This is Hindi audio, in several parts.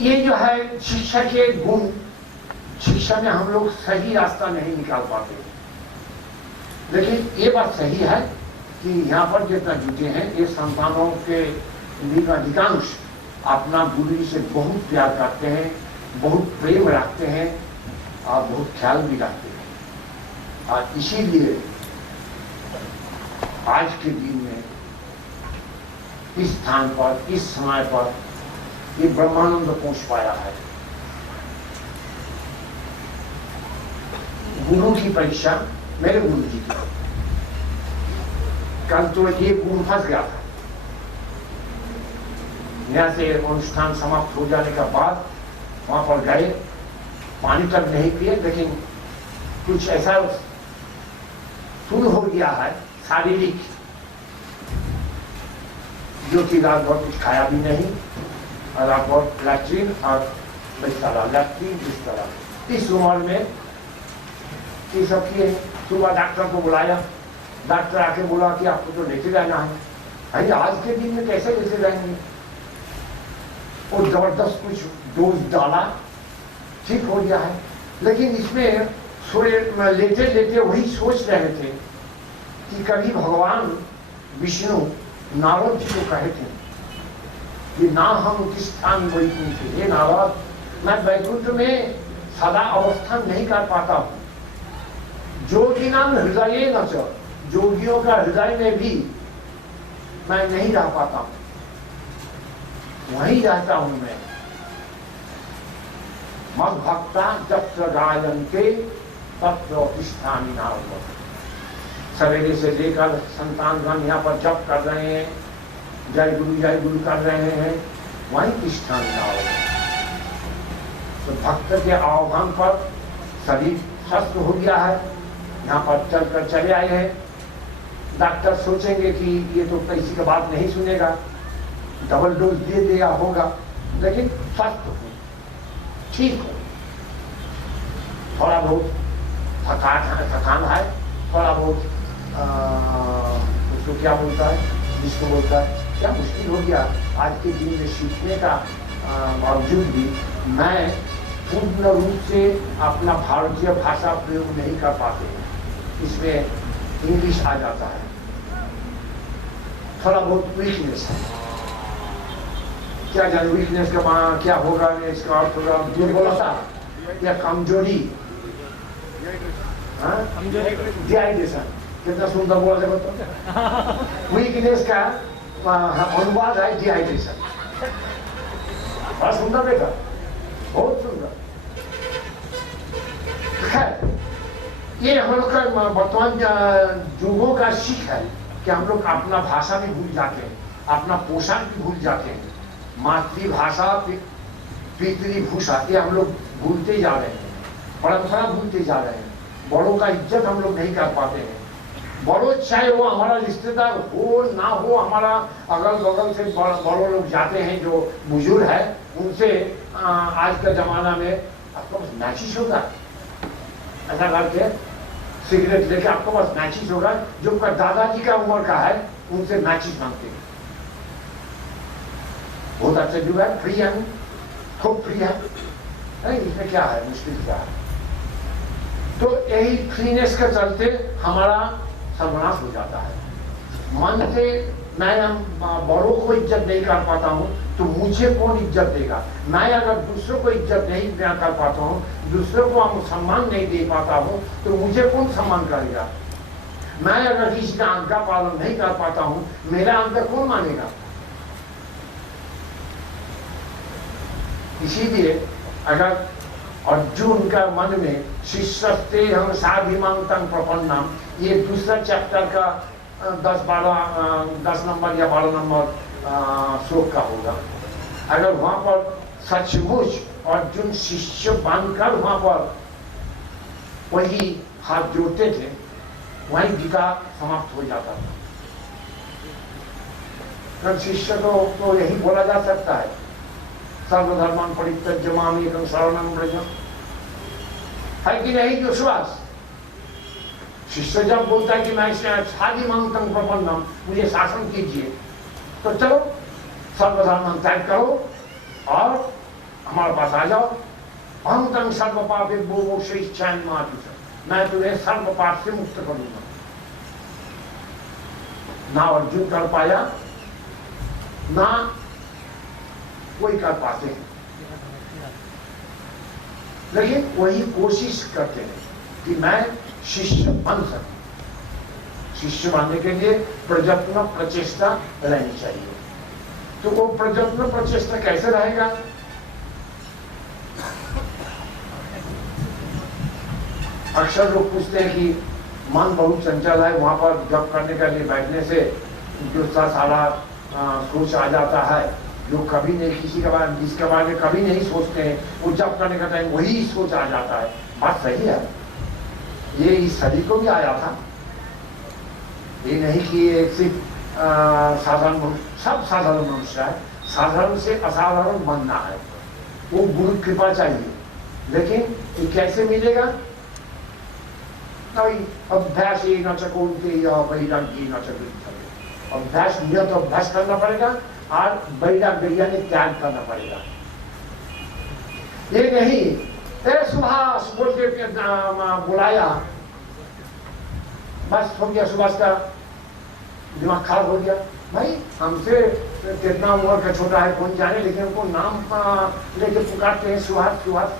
ये जो है शिक्षा के गुण, शिक्षा में हम लोग सही रास्ता नहीं निकाल पाते। लेकिन ये बात सही है कि यहाँ पर जितना जुटे हैं ये संतानों के अधिकांश अपना गुरु से बहुत प्यार करते हैं, बहुत प्रेम रखते हैं और बहुत ख्याल भी रखते हैं। और इसीलिए आज के दिन में इस स्थान पर, इस समय पर ये ब्रह्मानंद पहुंच पाया है। गुरु की परीक्षा मेरे गुरु जी की, कल तो ये गुरु फंस गया था। यहाँ से अनुष्ठान समाप्त हो जाने के बाद वहां पर गए, पानी तक नहीं पिए, लेकिन कुछ ऐसा शुरू हो गया है शारीरिक, जो कि रात भर कुछ खाया भी नहीं, और रात भर लैट्रीन और बिस्तरा, लैट्रीन बिस्तरा। इस उम्र में ये सब किए। सुबह डॉक्टर को बुलाया, डॉक्टर आके बोला कि आपको तो लेते रहना है। अरे आज के दिन में कैसे लेते रहेंगे? और जबरदस्त कुछ डोज डाला, ठीक हो गया है। लेकिन इसमें लेते लेते वही सोच रहे थे कि कभी भगवान विष्णु नारद जी को कहे थे कि ना हम किस स्थान वैकुंठ, हे नारद, मैं वैकुंठ में सदा अवस्थान नहीं कर पाता हूं। जोगी नाम हृदय न च, जोगियों का हृदय में भी मैं नहीं रह पाता हूं, वहीं रहता हूं मैं। मद भक्ता जत्र गायन्ते तत्र तिष्ठामि नारद। सवेरे से लेकर संतानगण यहाँ पर जप कर रहे हैं, जय गुरु कर रहे हैं, वहीं तिष्ठामि नारद। तो भक्त के आह्वान पर शरीर स्वस्थ हो गया है, यहाँ पर चलकर चले आए हैं। डॉक्टर सोचेंगे कि ये तो किसी की बात नहीं सुनेगा, डबल डोज दे दिया होगा, लेकिन स्वस्थ हो, ठीक हो। थोड़ा बहुत थकान है, थोड़ा बहुत उसको क्या बोलता है, जिसको बोलता है, क्या मुश्किल हो गया आज के दिन में सीखने का बावजूद भी मैं पूर्ण रूप से अपना भारतीय भाषा प्रयोग नहीं कर पाते। इसमें इंग्लिश आ जाता है, थोड़ा बहुत वीकनेस है। क्या जाने वीकनेस का क्या होगा, इसका अर्थ होगा जो बोला था, या कमजोरी, डिहाइड्रेशन। कितना सुंदर बोला देखो तो। वीकनेस का अनुवाद है डिहाइड्रेशन। बड़ा सुंदर देखा, बहुत सुंदर। खैर, ये हम लोग का वर्तमान युगों का सीख है कि हम लोग अपना भाषा भी भूल जाते हैं, अपना पोशाक भी भूल जाते हैं। मातृभाषा, पितृभूषा, ये हम लोग भूलते जा रहे हैं, परंपरा भूलते जा रहे हैं। बड़ों का इज्जत हम लोग नहीं कर पाते हैं। बड़ों, चाहे वो हमारा रिश्तेदार हो ना हो, हमारा अगल बगल से बड़ों लोग जाते हैं जो बुजुर्ग है, उनसे आज का जमाना में आपको बस मैचिस होगा, ऐसा करके सिगरेट लेके आपको बस मैचिस होगा। जो दादाजी का उम्र का है उनसे मैचिस मांगते हैं। बहुत अच्छा जो है, फ्री है, खूब फ्री है, इसमें क्या है, मुश्किल क्या है? तो यही फ्रीनेस के चलते हमारा सर्वनाश हो जाता है। मन से मैं बड़ों को इज्जत नहीं कर पाता हूँ तो मुझे कौन इज्जत देगा? मैं अगर दूसरों को इज्जत नहीं कर पाता हूँ, दूसरों को हम सम्मान नहीं दे पाता हूँ, तो मुझे कौन सम्मान करेगा? मैं अगर किसी का आज्ञा पालन नहीं कर पाता हूँ, मेरा आज्ञा कौन मानेगा? इसीलिए अगर अर्जुन का मन में शिष्यस्ते हम साधिमांतम प्रपन्नम, ये दूसरा चैप्टर का 10 नंबर या 12 नंबर श्लोक का होगा। अगर वहां पर सचमुच अर्जुन शिष्य बांधकर वहां पर वही हाथ जोड़ते थे, वही गीता समाप्त हो जाता था। तो शिष्य तो यही बोला जा सकता है, सर्वधर्मान् परित्यज्य माम् एकं शरणं व्रज, है कि नहीं? विश्वास शिष्य जब बोलता है कि मैं साधिमांतम प्रपन्नम, मुझे शासन कीजिए, तो चलो सर्वधर्म त्याग करो और हमारे पास आ जाओ, हम तंग सर्व पाप वो से चैन मार, मैं तुम्हें सर्व पाप से मुक्त करूंगा। ना अर्जुन कर पाया, ना कोई कर पाते हैं, लेकिन वही कोशिश करते हैं कि मैं शिष्य बन सकूं। शिष्य बनने के लिए प्रयत्न प्रचेष्टा रहनी चाहिए। तो वो प्रयत्न प्रचेष्टा कैसे रहेगा? अक्सर लोग पूछते हैं कि मन बहुत चंचल है, वहां पर जप करने के लिए बैठने से जो सारा सोच आ जाता है, जो कभी नहीं किसी के बारे जिसके बारे में कभी नहीं सोचते हैं, वो जप करने का टाइम वही सोच आ जाता है। बात सही है, ये इस शरीर को भी आया था। ये नहीं कि ये सिर्फ साधारण, सब साधारण मनुष्य है, साधारण से असाधारण बनना है, वो गुरु कृपा चाहिए। लेकिन ये कैसे मिलेगा? अभ्यास ही न चकोते या वैराग्य न चकोते, अभ्यास नियत अभ्यास करना पड़ेगा और वैराग्य यानी त्याग करना पड़ेगा। ये नहीं सुभाष बोल के बुलाया, बस हो गया, सुभाष का दिमाग खराब हो गया। भाई हमसे कितना उम्र का छोटा है कौन जाने, लेकिन उनको नाम लेके पुकारते हैं सुभाष सुभाष।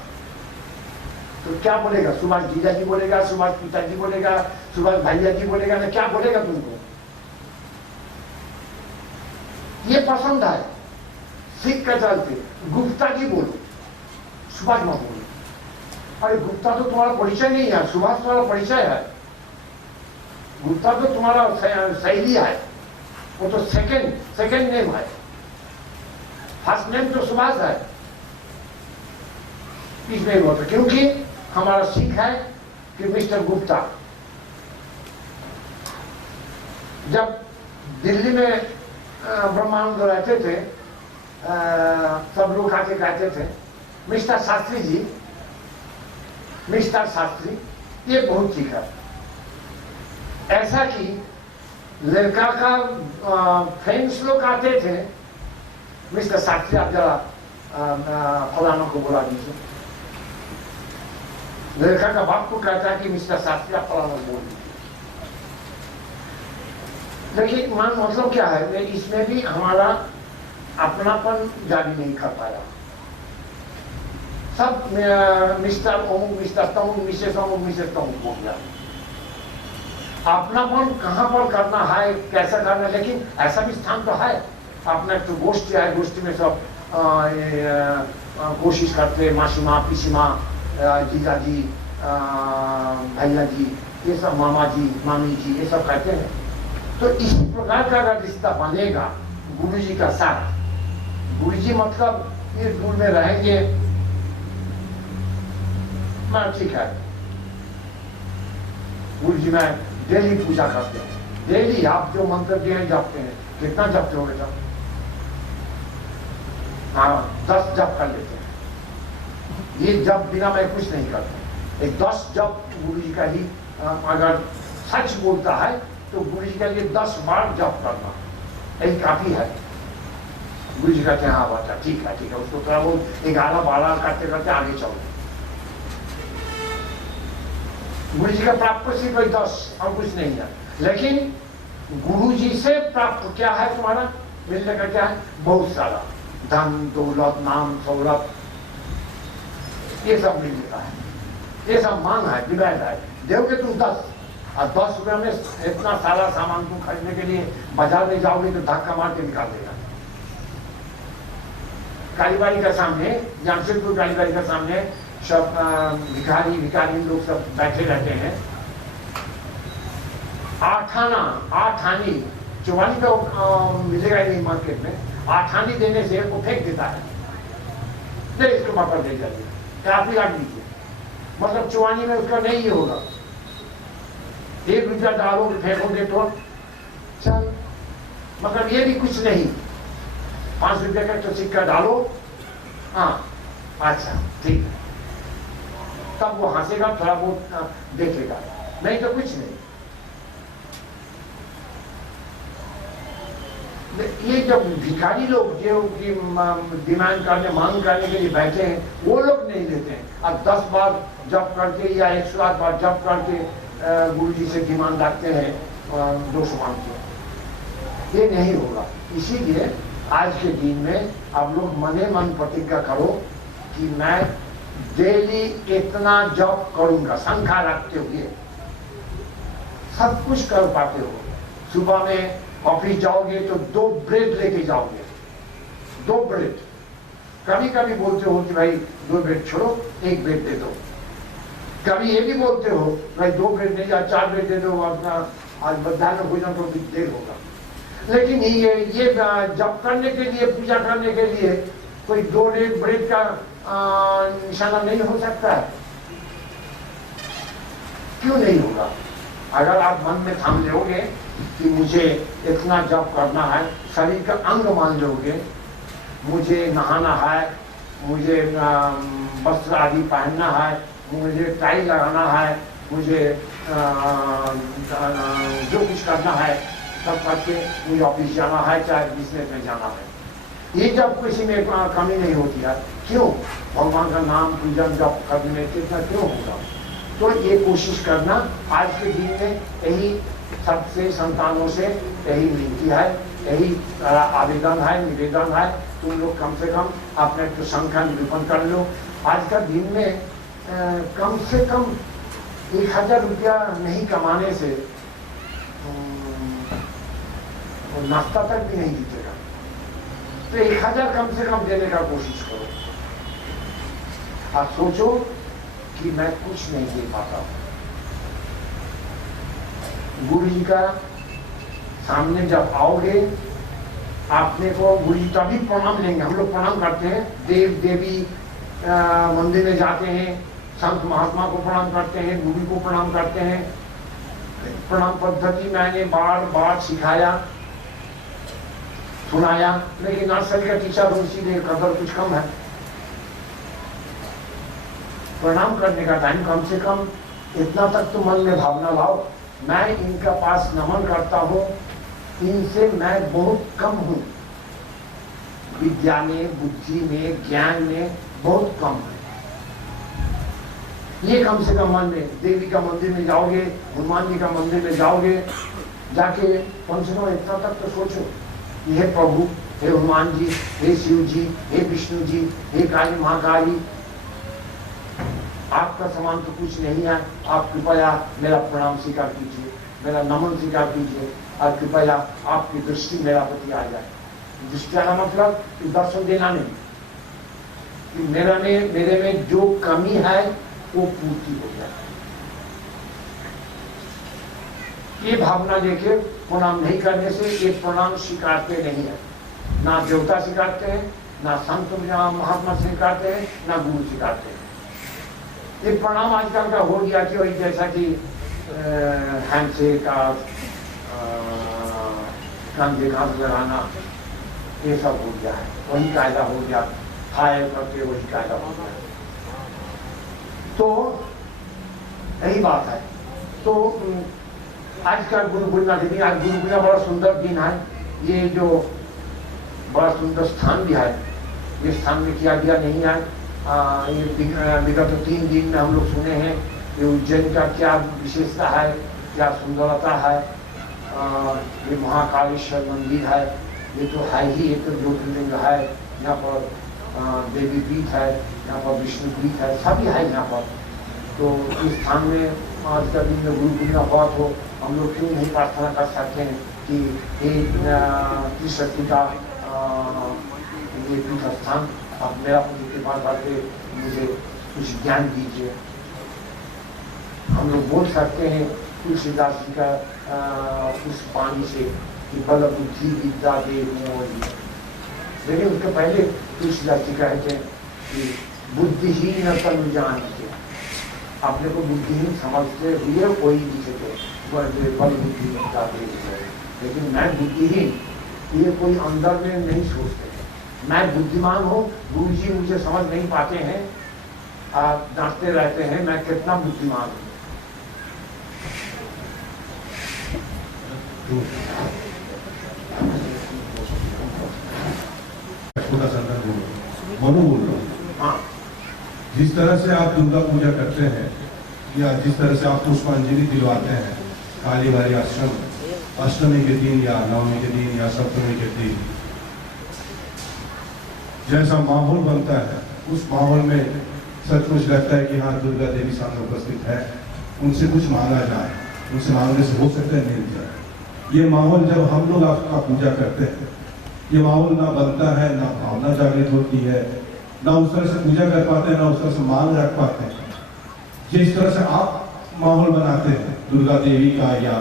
तो क्या बोलेगा? सुभाष जीजा जी बोलेगा, सुभाष पिताजी बोलेगा, सुभाष भैया जी बोलेगा ना, क्या बोलेगा तुमको? ये पसंद है, सीख कर चलते गुप्ता जी बोलो, सुभाष मत बोलो। अरे गुप्ता तो तुम्हारा परिचय नहीं है, सुभाष तुम्हारा परिचय है। गुप्ता तो तुम्हारा शैली है, वो तो सेकंड नेम है, फर्स्ट नेम तो सुभाष है। इसमें होता क्योंकि हमारा सीख है कि मिस्टर गुप्ता। जब दिल्ली में ब्रह्मानंद रहते थे, सब लोग आके कहते थे मिस्टर शास्त्री जी, मिस्टर शास्त्री, ये बहुत ठीक है। ऐसा कि लड़का का फ्रेंड्स लोग आते थे, मिस्टर शास्त्री आप जरा फलाना को बुला दीजिए। लड़का का बाप को कहता है कि मिस्टर शास्त्री आप फलाना बोल दीजिए। लेकिन मान मतलब क्या है, इसमें भी हमारा अपनापन जारी नहीं कर पाया। सब मिस्टर अमुक, मिस्टर तमुक, मिसेस अमुक, मिसेस तमुक बोल गया। अपनापन कहाँ पर करना है, कैसा करना है, लेकिन ऐसा भी स्थान तो है। अपना एक तो गोष्ठी है, गोष्ठी में सब कोशिश करते, मासीमा, पीसीमा, जीजा जी, भैया जी, ये सब मामा जी, मामी जी, ये सब कहते हैं। तो इस प्रकार का अगर रिश्ता बनेगा गुरु जी का साथ, गुरु जी मतलब इस गुरु में रहेंगे, मैं ठीक है, गुरु जी में डेली पूजा करते हैं, डेली आप जो मंत्र दिए जपते हैं। कितना जपते हो बेटा? हाँ, 10 जप कर लेते हैं। ये जप बिना मैं कुछ नहीं करता। एक 10 जप गुरु जी का ही अगर सच बोलता है तो गुरु जी के लिए 10 बार जप करना यही काफी है। गुरु जी कहते हैं हाँ बच्चा ठीक है, ठीक है, उसको थोड़ा बहुत 11-12 करते करते आगे चलो। गुरु जी का प्राप्त सिर्फ कोई 10 और कुछ नहीं है। लेकिन गुरु जी से प्राप्त क्या है तुम्हारा मिलने का? क्या है? बहुत सारा धन, दौलत, नाम, शौहरत, ये सब मिलता है, ये सब मांग है, डिमांड है। देखोगे तुम 10 और 10 रुपये में इतना सारा सामान तुम खरीदने के लिए बाजार में जाओगे तो धक्का मार के निकाल देगा। कालीबाड़ी का सामने, जमशेदपुर कालीबाड़ी का सामने सब भिखारी लोग सब बैठे रहते हैं। 8 आनी 44 का मिलेगा नहीं मार्केट में, 8 आनी देने से वो फेंक देता है, ले इसको वापस दे जाइए, काफी लाग लीजिए, मतलब 44 में उसका नहीं ही होगा। 1 रुपया डालोगे फेंकोगे तो चल, मतलब ये भी कुछ नहीं। 5 रुपये का तो सिक्का डालो, हाँ अच्छा ठीक है, तब वो हंसेगा, थोड़ा बहुत देखेगा, नहीं तो कुछ नहीं। ये जब भिखारी लोग जो की डिमांड करने मांग करने के लिए बैठे हैं वो लोग नहीं लेते हैं। अब 10 बार जप करके या 108 बार जप करके गुरु जी से डिमांड रखते हैं 200 मांगते, ये नहीं होगा। इसीलिए आज के दिन में आप लोग मने मन प्रतिज्ञा करो कि मैं डेली इतना जप करूंगा, संख्या रखते हुए सब कुछ कर पाते हो। सुबह में ऑफिस जाओगे तो 2 ब्रेड लेके जाओगे, 2 ब्रेड। कभी कभी बोलते हो कि भाई 2 ब्रेड छोड़ो 1 ब्रेड दे दो, कभी ये भी बोलते हो भाई 2 ब्रेड नहीं या 4 ब्रेड दे दो, अपना आज मध्याह्न भोजन को भी देर होगा। लेकिन ये जप करने के लिए, पूजा करने के लिए कोई 2 ब्रेड का निशाना नहीं हो सकता है? क्यों नहीं होगा? अगर आप मन में ठान लोगे कि मुझे इतना जप करना है, शरीर का अंग मान लोगे, मुझे नहाना है, मुझे वस्त्र आदि पहनना है, मुझे टाई लगाना है, मुझे जो कुछ करना है सब करके मुझे ऑफिस जाना है, चाहे बिजनेस में जाना है, ये जब किसी में कमी नहीं होती है। क्यों? भगवान का नाम पूजन जप करने में कितना क्यों होगा? तो ये कोशिश करना आज के दिन में, यही सबसे संतानों से यही विनती है, यही आवेदन है, निवेदन है। तुम लोग कम से कम अपने तो संख्या निरूपण कर लो। आज का दिन में कम से कम 1000 रुपया नहीं कमाने से नाश्ता तक भी नहीं जीतेगा। तो 1000 कम से कम देने का कोशिश करो। आप सोचो कि मैं कुछ नहीं दे पाता। गुरु जी का सामने जब आओगे, आपने को गुरु जी तभी प्रणाम लेंगे। हम लोग प्रणाम करते हैं, देव देवी मंदिर में जाते हैं, संत महात्मा को प्रणाम करते हैं, गुरु को प्रणाम करते हैं। प्रणाम पद्धति मैंने बार बार सिखाया, सुनाया, लेकिन नर्सरी का टीचर हूं इसीलिए कदर कुछ कम है। प्रणाम करने का टाइम कम से कम इतना तक तो मन में भावना लाओ, मैं इनका पास नमन करता हूं, इनसे मैं बहुत कम हूं, विद्या में, बुद्धि में, ज्ञान में बहुत कम है। ये कम से कम मन में, देवी का मंदिर में जाओगे, हनुमान जी का मंदिर में जाओगे, जाके कम से कम इतना तक तो सोचो, हे प्रभु, हे हनुमान जी, हे शिव जी, हे विष्णु जी, हे काली महाकाली, आपका समान तो कुछ नहीं है। आप कृपया मेरा प्रणाम स्वीकार कीजिए, मेरा नमन स्वीकार कीजिए, और कृपया आपकी दृष्टि मेरा प्रति आ जाए। दृष्टि आना मतलब कि दर्शन देना नहीं, कि मेरे में जो कमी है वो पूर्ति हो जाए। ये भावना लेके प्रणाम नहीं करने से ये प्रणाम स्वीकारते नहीं है। ना देवता स्वीकारते हैं, ना संत महात्मा स्वीकारते हैं, ना गुरु स्वीकारते हैं। ये प्रणाम आजकल का हो गया कि वही जैसा कि हैंडशेक का कंधे घास लगाना, ये सब हो गया है, वही कायदा हो गया, खाए करके वही कायदा हो गया। तो यही बात है। तो आज का गुरु पूर्णिमा दिन, आज गुरु पूर्णिमा बड़ा सुंदर दिन है। ये जो बड़ा सुंदर स्थान भी है, ये स्थान में किया गया नहीं है। ये विगत 3 दिन में हम लोग सुने हैं ये उज्जैन का क्या विशेषता है, क्या सुंदरता है। ये महाकालेश्वर मंदिर है, ये तो है ही, एक ज्योतिर्लिंग है। यहाँ पर देवी पीठ है, यहाँ पर विष्णु पीठ है, सभी है यहाँ पर। तो इस स्थान में आज का दिन में गुरु पूर्णिमा बहुत हो, हम लोग क्यों नहीं प्रार्थना कर सकते हैं कि त्रिशक्ति का ये पीठ स्थान आप मेरा के पास आके मुझे कुछ ज्ञान दीजिए। हम लोग बोल सकते हैं तुलसीदास जी का उस पानी से कि बल बुद्धि विद्या दे मोहि, लेकिन उसके पहले तुलसीदास जी कहते हैं कि बुद्धिहीन तनु जानते, अपने को बुद्धिहीन समझते हुए कोई लिखे थे बल बुद्धि विद्या दे, लेकिन मैं बुद्धिहीन ये कोई अंदर में नहीं सोचते। मैं बुद्धिमान हूँ, गुरु जी मुझे समझ नहीं पाते हैं, आप डांटते रहते हैं, मैं कितना बुद्धिमान हूँ। मनु बोल रहा हूँ। हाँ, जिस तरह से आप दुर्गा पूजा करते हैं या जिस तरह से आप पुष्पांजलि दिलवाते हैं कालीबाड़ी आश्रम अष्टमी के दिन या नवमी के दिन या सप्तमी के दिन, जैसा माहौल बनता है उस माहौल में सचमुच लगता है कि हाँ दुर्गा देवी सामने उपस्थित है, उनसे कुछ मांगा जाए, उनसे मांगने से हो सकता है मिल जाए। ये माहौल जब हम लोग आपका पूजा करते हैं, ये माहौल ना बनता है, ना भावना जागृत होती है, ना उस तरह से पूजा कर पाते हैं, ना उस तरह से मांग रख पाते हैं। जिस तरह से आप माहौल बनाते हैं दुर्गा देवी का या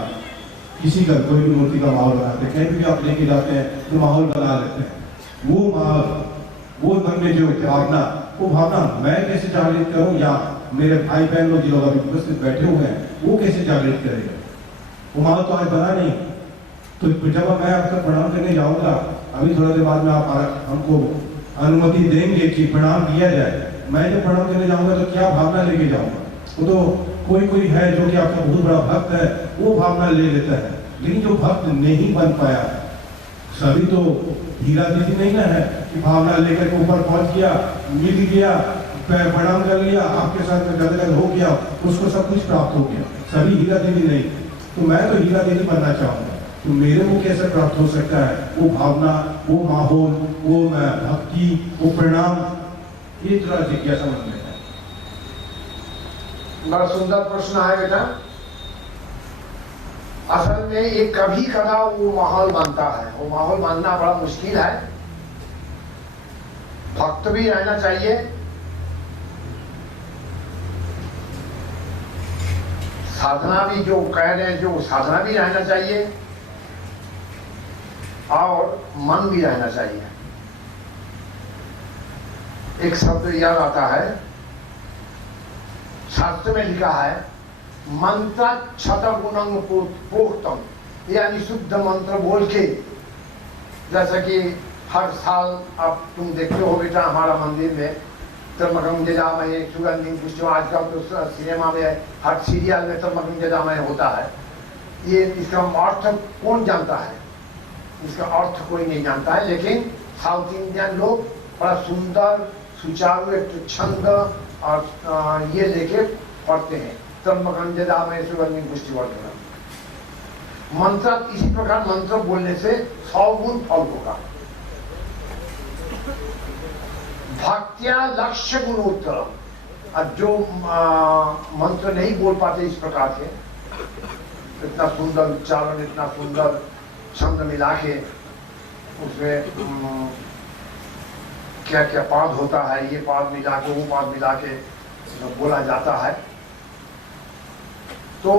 किसी का कोई भी मूर्ति का माहौल बनाते हैं, कहीं भी आप लेके जाते हैं तो माहौल बना लेते हैं, वो माहौल, वो मन में जो भावना, वो भावना मैं कैसे जागृत करूं या मेरे भाई बहन लोग जो लोग अभी उपस्थित बैठे हुए हैं वो कैसे जागृत करेंगे? वो माहौल तो आज बना नहीं। तो जब मैं आपका प्रणाम करने जाऊंगा, अभी थोड़ा देर बाद में आप हमको अनुमति देंगे कि प्रणाम किया जाए, मैं जब प्रणाम करने जाऊंगा तो क्या भावना लेके जाऊंगा? वो तो कोई है जो कि आपका बहुत बड़ा भक्त है, वो भावना ले लेता है, लेकिन जो भक्त नहीं बन पाया, सभी तो हीरा दीदी नहीं ना है कि भावना लेकर के ऊपर पहुंच गया, मिल गया, प्रणाम कर लिया, आपके साथ में गदगद हो गया, उसको सब कुछ प्राप्त हो गया। सभी हीरा दीदी नहीं, तो मैं तो हीरा दीदी बनना चाहूंगा। तो मेरे को कैसे प्राप्त हो सकता है वो भावना, वो माहौल, वो भक्ति, वो प्रणाम? ये थोड़ा जिज्ञासा मन में है। बड़ा सुंदर प्रश्न है बेटा। असल में ये कभी कदा वो माहौल बनता है, वो माहौल बनना बड़ा मुश्किल है। भक्त भी रहना चाहिए, साधना भी जो कह रहे हैं जो साधना भी रहना चाहिए और मन भी रहना चाहिए। एक शब्द याद आता है, शास्त्र में लिखा है मंत्र छत गुणंग पोक्तम, यानी शुद्ध मंत्र बोल के, जैसा कि हर साल अब तुम देखते हो बेटा हमारा मंदिर में त्र्यंबकम यजामहे सुगंधिं पुष्टिम, आजकल तो सिनेमा में हर सीरियल में त्र्यंबकम यजामहे होता है। ये इसका अर्थ कौन जानता है? इसका अर्थ कोई नहीं जानता है, लेकिन साउथ इंडियन लोग बड़ा सुंदर सुचारू एक छंद और ये लेके पढ़ते हैं, त्र्यंबकम यजामहे सुगंधिं पुष्टिवर्धनम्। मंत्र इसी प्रकार मंत्र बोलने से 100 गुण फल होगा। भक्त्या लक्ष्य गुणोत्तरम। अब जो मंत्र नहीं बोल पाते इस प्रकार से, इतना सुंदर उच्चारण, इतना सुंदर छंद मिला के उसमें क्या क्या पाद होता है, ये पाद मिला के वो पाद मिला के बोला जाता है, तो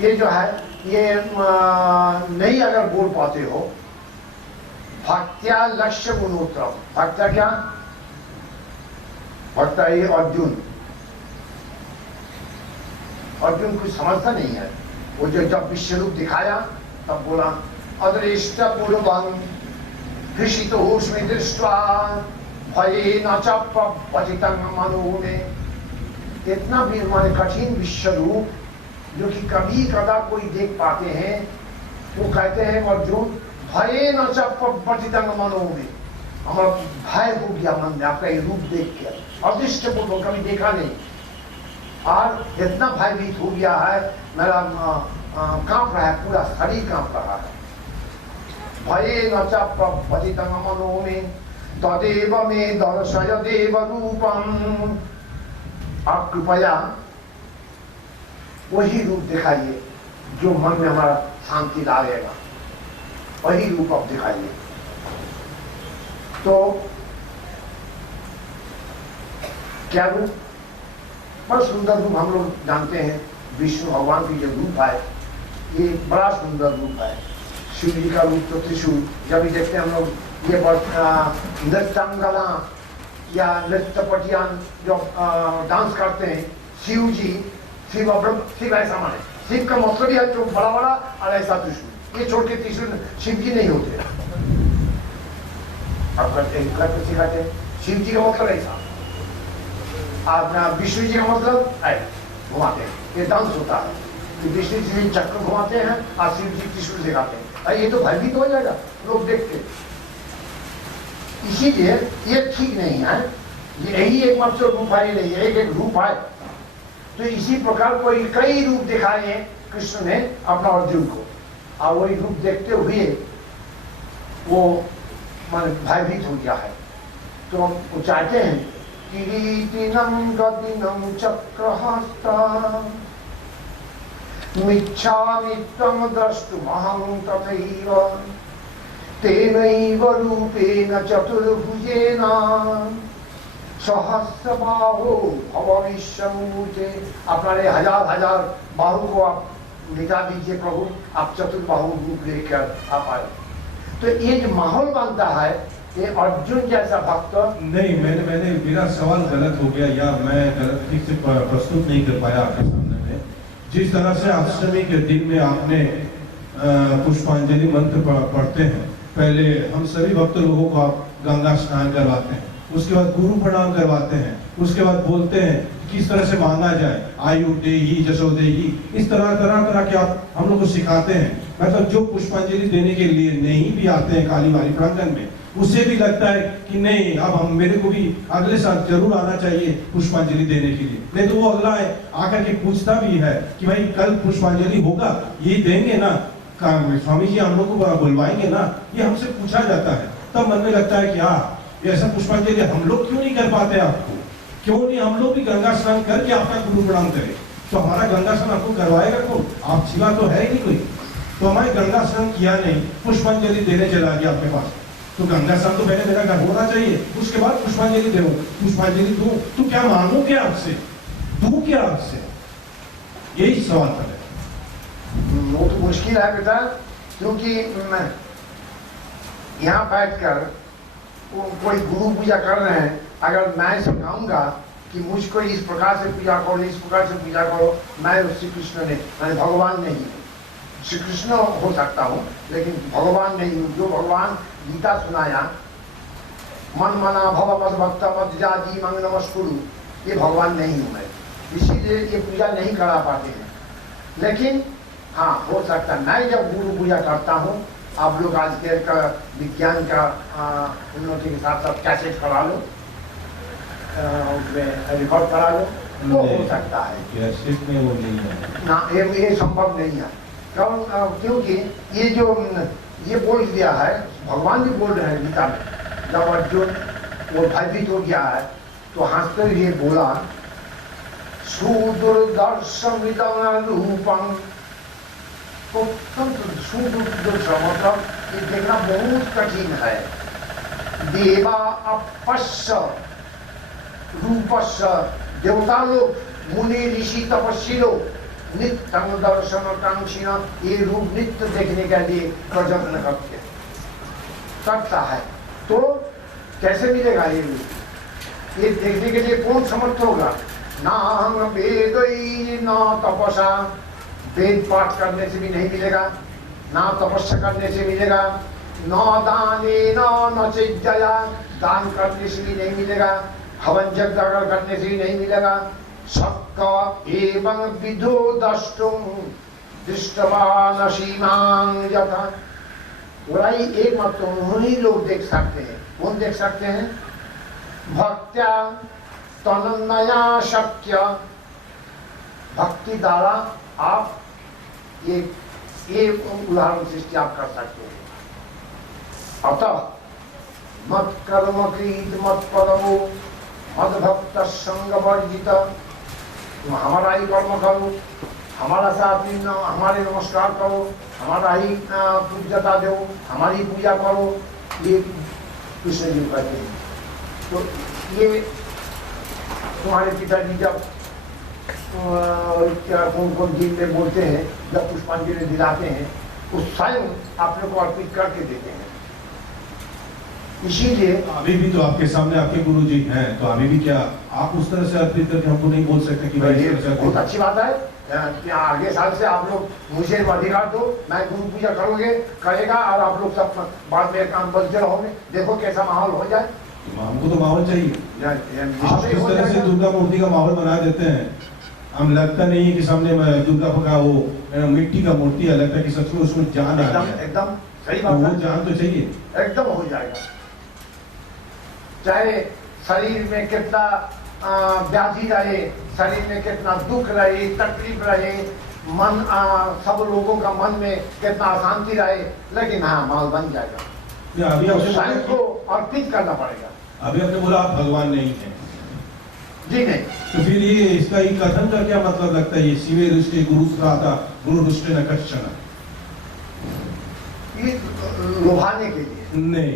ये जो है ये नहीं अगर बोल पाते हो, भक्त्या लक्ष्य गुणोत्तरम। भक्त्या क्या? भक्ता ये अर्जुन कुछ समझता नहीं है। वो जो जब विश्व रूप दिखाया तब बोला अदृष्ट पूर्वं हृषितोष्मि दृष्ट्वा भयेन च प्रपतितं मनो में। इतना भी हमारे कठिन विश्व रूप जो कि कभी कदा कोई देख पाते हैं, वो कहते हैं अर्जुन भयेन च प्रपतितं मनो में, हमारा भय हो गया मन में आपका ये रूप देख के, अदृष्ट पूर्व कभी देखा नहीं, और इतना भयभीत हो गया है, मेरा कांप रहा है, पूरा शरीर कांप रहा है। भयेन च प्रपतितं मनो में तदेव मे दर्शय देव रूपम। आप कृपया वही रूप दिखाइए जो मन में हमारा शांति लाएगा, वही रूप आप दिखाइए। तो क्या रूप? बड़ा सुंदर रूप हम लोग जानते हैं, विष्णु भगवान की जो रूप है ये बड़ा सुंदर रूप है। शिव जी का रूप तो त्रिशूल, जब भी देखते हैं हम लोग ये नृत्यांगना या नृत्यपटियान जो डांस करते हैं, शिव जी, शिव ऐसा माने, शिव का मतलब ही है जो बड़ा बड़ा और ऐसा त्रिशूल, ये छोड़ के त्रिशूल शिव जी नहीं होते। आप करते हैं सिखाते हैं, शिव जी का मतलब ऐसा, अपना विष्णु जी का मतलब है घुमाते हैं, ये डांस होता है कि विष्णु जी चक्र घुमाते हैं और शिव जी त्रिशूल दिखाते हैं। ये तो भयभीत हो जाएगा लोग देख के। इसीलिए ये ठीक नहीं है, यही एकमात्र रूप है नहीं, एक एक रूप है। तो इसी प्रकार कोई कई रूप दिखाए हैं कृष्ण ने अपना अर्जुन को, और वही रूप देखते हुए वो मान भयभीत हो गया है। तो वो चाहते हैं किरीटिनम गदिनम चक्रहस्ता मिच्छामि त्वं द्रष्टुमहं तथैव तेनैव रूपेण चतुर्भुजेन सहस्रबाहो भव विश्वमूर्ते। अपने हजार हजार बाहु को आप मिटा दीजिए प्रभु, आप चतुर्बाहु रूप लेकर आप आए। तो ये जो माहौल बनता है, ये अर्जुन जैसा भक्त नहीं, मैंने मेरा सवाल गलत हो गया, या मैं गलत ठीक से प्रस्तुत नहीं कर पाया आपके सामने में। जिस तरह से अष्टमी के दिन में आपने पुष्पांजलि मंत्र पढ़ते हैं, पहले हम सभी भक्त लोगों को आप गंगा स्नान करवाते हैं, उसके बाद गुरु प्रणाम करवाते हैं, उसके बाद बोलते हैं किस तरह से मांगा जाए, आयु देहि जसो देहि, इस तरह तरह के आप हम लोग को सिखाते हैं। मतलब जो पुष्पांजलि देने के लिए नहीं भी आते हैं काली वाली प्रांगण में, उसे भी लगता है कि नहीं, अब हम मेरे को भी अगले साल जरूर आना चाहिए पुष्पांजलि देने के लिए। नहीं तो वो अगला है आकर के पूछता भी है कि भाई कल पुष्पांजलि होगा, ये देंगे ना, स्वामी जी हम लोग को बुलवाएंगे ना, ये हमसे पूछा जाता है। तब मन में लगता है कि हाँ, ऐसा पुष्पांजलि हम लोग क्यों नहीं कर पाते, आपको क्यों नहीं हम लोग भी गंगा स्नान करके आपका गुरु प्रणाम करें। तो हमारा गंगा स्नान आपको करवाएगा कौन, आप सिवा तो है ही कोई। तो हमारे गंगा स्नान किया नहीं, पुष्पांजलि देने चला गया आपके पास, तो गंगा स्नान तो पहले मेरा घर होना चाहिए, उसके बाद पुष्पांजलि दो। पुष्पांजलि दूं तो क्या मांगू क्या आपसे, दूं क्या आपसे, यही सवाल था। वो तो मुश्किल है बेटा, क्योंकि यहाँ बैठकर कोई गुरु पूजा कर रहे हैं, अगर मैं समझाऊंगा कि मुझको इस प्रकार से पूजा करो, इस प्रकार से पूजा करो, मैं श्री कृष्ण ने, मैं भगवान नहीं हूँ। श्री कृष्ण हो सकता हूँ लेकिन भगवान नहीं हूँ। जो भगवान गीता सुनाया, मन मना भव मद भक्त मद जाजी मंग नमस्कुरु, ये भगवान नहीं हूँ मैं, इसीलिए ये पूजा नहीं करा पाते हैं। लेकिन हाँ, हो सकता है मैं जब गुरु पूजा करता हूँ, आप लोग आज के विज्ञान का उन्नति के साथ साथ कैसेट करा लो, उसमें रिकॉर्ड करा लो, तो हो सकता है। कैसेट में वो नहीं है ना, ये संभव नहीं है। क्योंकि ये जो ये बोल दिया है, भगवान भी बोल रहे हैं गीता में, जब अर्जुन वो भयभीत हो गया है तो हंसते हुए बोला, सुदुर्दर्शमिदं रूपं, तो सुदुर्दर्शन मतलब ये देखना बहुत कठिन है। देवा अपश्य रूपस्य, देवता लोग, मुनि ऋषि तपस्वी लोग नित्यं दर्शन कांक्षिण, ये रूप नित्य देखने के लिए प्रयत्न करता है। तो कैसे मिलेगा ये रूप, ये देखने के लिए कौन समर्थ होगा? ना वेद न तपसा, वेद पाठ करने से भी नहीं मिलेगा, ना तपस्या करने से मिलेगा, न दाने न चेज्जया, दान करने से भी नहीं मिलेगा, हवन यज्ञ करने से भी नहीं मिलेगा। शक्क एवं विधो द्रष्टुम दृष्टवान सीमां यथा, वही एक मत उन्हीं लोग देख सकते हैं। कौन देख सकते हैं? भक्त्या तन्मया शक्य, भक्ति द्वारा आप ये उदाहरण सृष्टि आप कर सकते हैं। अतः मत कर्म कृत मत परमो मद भक्त संग वर्जित, तुम हमारा ही कर्म करो, हमारा साथ ही हमारे नमस्कार करो, हमारा ही पूज्यता दो, हमारी पूजा करो, ये कृष्ण जी कहते हैं। तो ये तुम्हारे पिताजी जब कौन दिन में बोलते हैं, जब पुष्पांजलि दिलाते हैं, उस स्वयं अपने को अर्पित करके देते हैं। इसीलिए अभी भी तो आपके सामने आपके गुरु जी हैं, तो अभी भी क्या आप उस तरह से अर्पित करके हमको नहीं बोल सकते कि भाई बहुत अच्छी बात है। आगे साल से आप लोग मुझे अधिकार दो, मैं गुरु पूजा करेगा और आप लोग सब बाद में काम बदल रहोगे, देखो कैसा माहौल हो जाए। हमको तो माहौल चाहिए। आप इस तरह से दुर्गा मूर्ति का माहौल बना देते हैं, हम लगता नहीं है कि सामने दुर्गा का वो मिट्टी का मूर्ति है, लगता है कि सच में उसमें जान आ रही है। एकदम सही तो बात वो है, जान तो चाहिए, एकदम हो जाएगा। चाहे शरीर में कितना व्याधि रहे, शरीर में कितना दुख रहे, तकलीफ रहे, मन सब लोगों का मन में कितना अशांति रहे, लेकिन हाँ माल बन जाएगा। अभी तो स्वयं को अर्पित करना पड़ेगा। अभी आपने बोला आप भगवान नहीं हैं। जी नहीं। तो फिर ये इसका ये कथन का क्या मतलब लगता है, ये शिवे रुष्टे गुरु श्राता गुरु रुष्टे न कश्चन? ये लुभाने के लिए नहीं,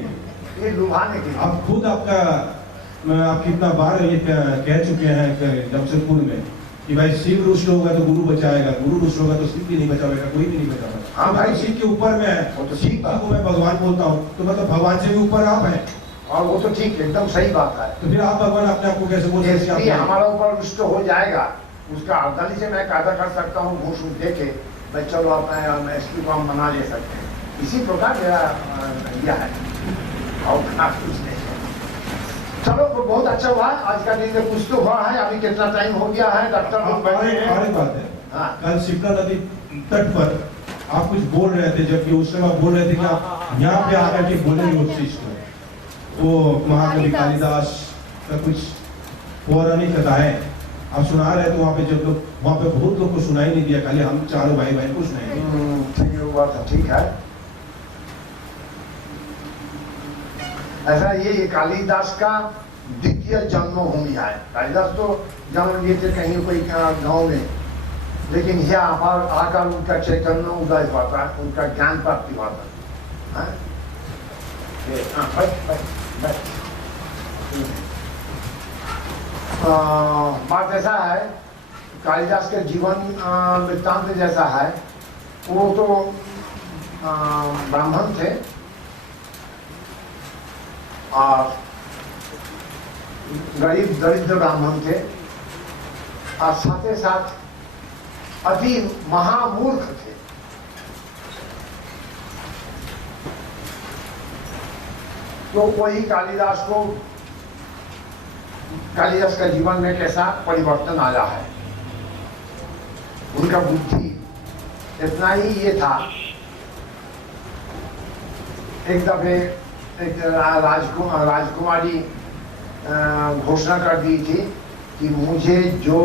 ये लुभाने के लिए। आप खुद आप कितना बार ये कह चुके हैं जमशेदपुर में कि भाई शिव रुष्ट होगा तो गुरु बचाएगा, गुरु रुष्ट होगा तो शिव भी नहीं बचाएगा, कोई भी नहीं बचाएगा। हाँ भाई, शिव के ऊपर में है, वो तो शिव ठीक को मैं भगवान बोलता हूँ, तो मतलब भगवान से भी ऊपर आप हैं। और वो तो ठीक, एकदम सही बात है। तो फिर आप भगवान अपने आप को कैसे बोल सकते हैं? इसलिए हमारा ऊपर रुष्ट हो जाएगा, उसका अर्धाली से मैं कायदा कर सकता हूँ, घूस दे के भाई चलो अपना इसकी को हम बना ले सकते हैं। इसी प्रकार मेरा यह है और खास कुछ नहीं है। चलो बहुत अच्छा हुआ, आज का दिन में कुछ तो हुआ है। अभी कितना टाइम हो गया है डॉक्टर लोग बैठे हैं। और एक बात है, हाँ। कल शिप्रा नदी तट पर आप कुछ बोल रहे थे, जबकि उस समय बोल रहे थे कि आप यहाँ पे आकर के बोलेंगे उस चीज को, वो महाकवि कालिदास का कुछ पौराणिक कथाएं आप सुना रहे थे वहाँ पे। जब लोग वहाँ पे बहुत लोग को सुनाई नहीं दिया, खाली हम चारों भाई बहन को सुनाएंगे। ठीक हुआ था, ठीक है। ऐसा ये कालिदास का द्वितीय जन्मभूमि है। कालिदास तो जन्म लिए थे कहीं कोई गांव में, लेकिन यहाँ आकर उनका चैतन्य उदय हुआ था, उनका ज्ञान प्राप्ति हुआ था। बात ऐसा है, कालिदास के जीवन वृत्तांत जैसा है। वो तो ब्राह्मण थे और गरीब दरिद्र ब्राह्मण थे, और साथ ही साथ अति महामूर्ख थे। तो वही कालिदास का जीवन में कैसा परिवर्तन आया है। उनका बुद्धि इतना ही ये था, एक दफे एक राजकुमारी घोषणा कर दी थी कि मुझे जो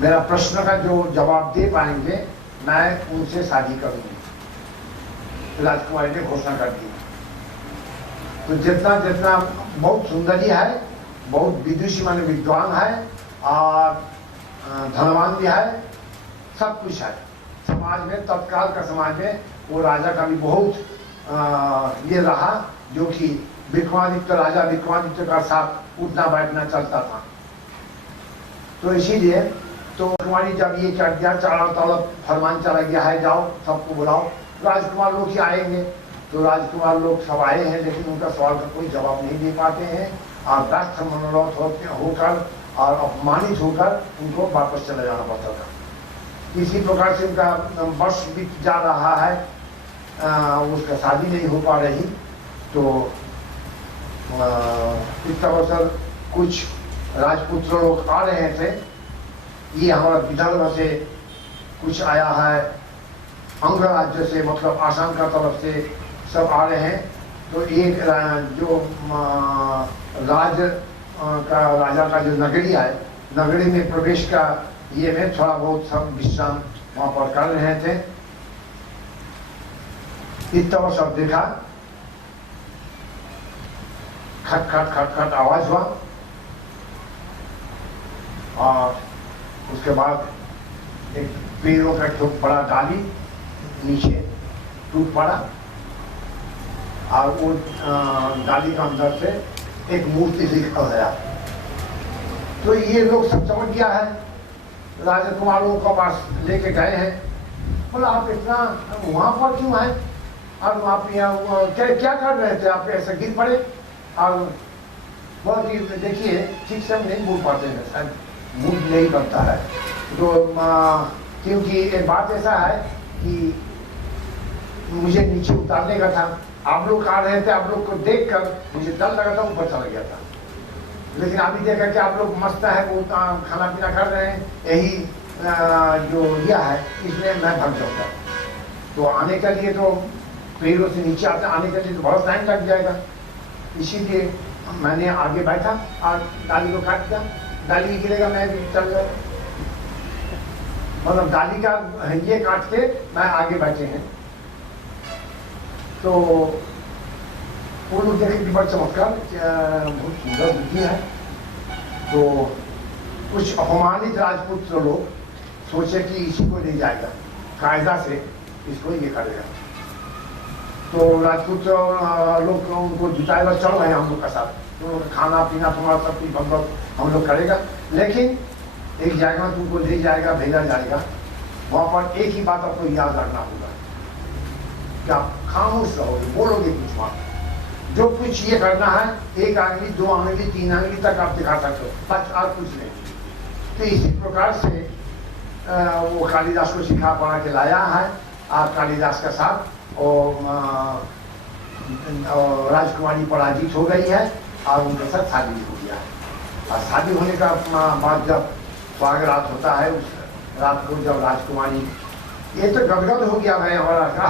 मेरा प्रश्न का जो जवाब दे पाएंगे मैं उनसे शादी करूंगी। राजकुमारी ने घोषणा कर दी। तो जितना जितना बहुत सुंदरी है, बहुत विदुषी माने विद्वान है और धनवान भी है, सब कुछ है समाज में। तत्काल का समाज में वो राजा का भी बहुत ये रहा, जो कि विक्रमादित्य राजा विक्रमादित्य का साथ उठना बैठना चलता था। तो इसीलिए तो कुमारी जब ये चढ़ गया, चारों तरफ फरमान चला गया है जाओ सबको बुलाओ, राजकुमार लोग ही आएंगे। तो राजकुमार लोग सब आए हैं, लेकिन उनका सवाल का कोई जवाब नहीं दे पाते हैं और राष्ट्र मनोरथ होकर और अपमानित होकर उनको वापस चले जाना पड़ता था। इसी प्रकार से उनका वर्ष बीत जा रहा है, उसका शादी नहीं हो पा रही। तो इस अवसर कुछ राजपुत्र लोग आ रहे थे। ये हमारा विदर्भ से कुछ आया है, अंग राज्य से मतलब आसाम का तरफ से सब आ रहे हैं। तो एक जो राजा का जो नगरी है, नगरी में प्रवेश का ये में थोड़ा बहुत सब विश्राम वहां पर कर रहे थे। इस तरह सब देखा, खट खट खट खट आवाज हुआ और उसके बाद एक पेड़ों का जो बड़ा डाली नीचे टूट पड़ा और वो डाली के अंदर से एक मूर्ति निकल गया। तो ये लोग सब समझ गया है, राजकुमारों को पास लेके गए हैं। बोला आप इतना वहां पर क्यों है और आप यहाँ क्या कर रहे थे, आप ऐसे गिर पड़े। और बहुत ही देखिए ठीक से हम नहीं बोल पाते हैं, शायद मूड नहीं बनता है। तो क्योंकि एक बात ऐसा है कि मुझे नीचे उतारने का था, आप लोग आ रहे थे, आप लोग को देखकर मुझे डर लगा था, ऊपर चला गया था। लेकिन अभी देखा कि आप लोग मस्त है, वो खाना पीना कर रहे हैं, यही जो यह है इसमें मैं भाग जाऊंगा। तो आने के लिए तो पेड़ों से नीचे आने के लिए तो बहुत टाइम लग जाएगा। इसीलिए मैंने आगे बैठा और डाली को काट दिया, डाली भी गिरेगा मैं भी चल गया, मतलब डाली का ये काट के मैं आगे बैठे हैं। तो वो लोग देखे कि बड़ा चमत्कार, बहुत सुंदर बुद्धि है। तो कुछ अपमानित राजपूत लोग सोचे कि इसी को ले जाएगा, कायदा से इसको ये करेगा। तो राजपूत लोग उनको जुटाएगा, चल रहे हैं हम लोग का साथ, तो खाना पीना तुम्हारा सब कुछ बंदोबस्त हम लोग करेगा, लेकिन एक जगह तुमको ले जाएगा, भेजा जाएगा, वहां पर एक ही बात आपको याद रखना होगा कि आप खामोश रहोगे, बोलोगे कुछ बात, जो कुछ ये करना है 1 आंगली 2 आंगली 3 आंगली तक आप दिखा सकते हो, बस और कुछ नहीं। तो इसी प्रकार से वो कालिदास को सिखा पढ़ा के लाया है, और कालिदास के साथ और राजकुमारी पराजित हो गई है और उनके साथ शादी हो गया है। और शादी होने का बाद जब स्वागत रात होता है, उस रात को जब राजकुमारी, ये तो गदगद हो गया भाई हमारा का,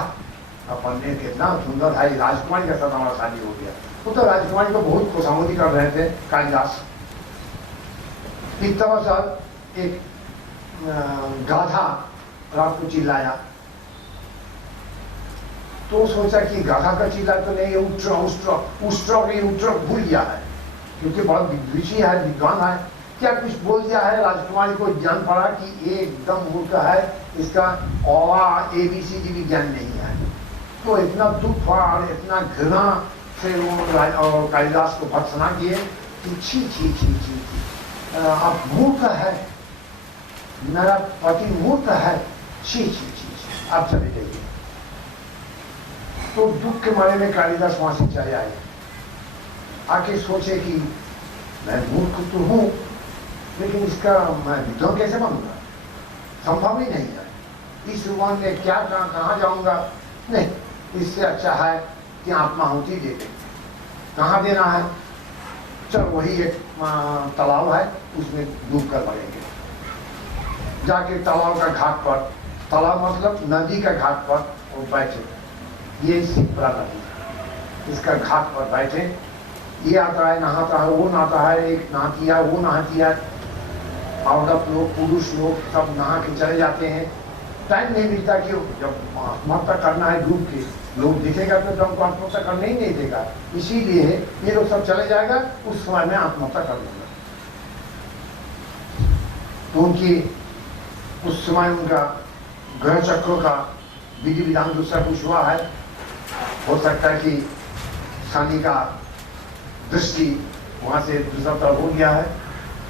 अपन ने कितना सुंदर है, राजकुमारी के साथ हमारा शादी हो गया। वो तो राजकुमारी को बहुत खुशामदी कर रहे थे कालिदास। पित्तवसर एक गाधा रात को चिल्लाया, तो सोचा कि गाधा का चिल्ला तो नहीं, उष्ट्र भूल गया है, क्योंकि बहुत विषय है, विद्वान है, क्या कुछ बोल दिया है। राजकुमारी को जान पड़ा कि ये एकदम मूर्ख है, इसका ABCD भी ज्ञान नहीं है। तो इतना दुख और इतना घृणा से वो कालिदास को भर्त्सना किए कि छी छी छी छी, अब मूर्ख है, मेरा पति मूर्ख है, छी छी छी, आप चले जाइए। तो दुख के मारे में कालिदास वहां से चले आए, आके सोचे कि मैं मूर्ख तो हूं, लेकिन इसका मैं विद्वान कैसे बनूंगा, संभव ही नहीं है। इस युवान में क्या कहाँ जाऊंगा, नहीं, इससे अच्छा है कि आत्माहुति दे दे। कहाँ देना है, चल वही एक तालाब है, उसमें डूब कर मरेंगे। जाके तालाब का घाट पर, तालाब मतलब नदी का घाट पर वो बैठे, ये शिप्रा नदी, इसका घाट पर बैठे, ये आता है नहाता है, वो नहाता है, एक नहाती है, वो नहाती है, औरत लोग पुरुष लोग सब नहा के चले जाते हैं। टाइम नहीं मिलता कि जब आत्महत्या करना है डूब के, लोग दिखेगा तो हमको आत्महत्या करने ही नहीं देगा, इसीलिए ये लोग सब चले जाएगा, उस समय में आत्महत्या कर लूंगा। तो उनकी उस समय उनका ग्रह चक्रों का विधि विधान दूसरा कुछ हुआ है, हो सकता है कि शनि का दृष्टि वहां से दूसरा तरफ हो गया है,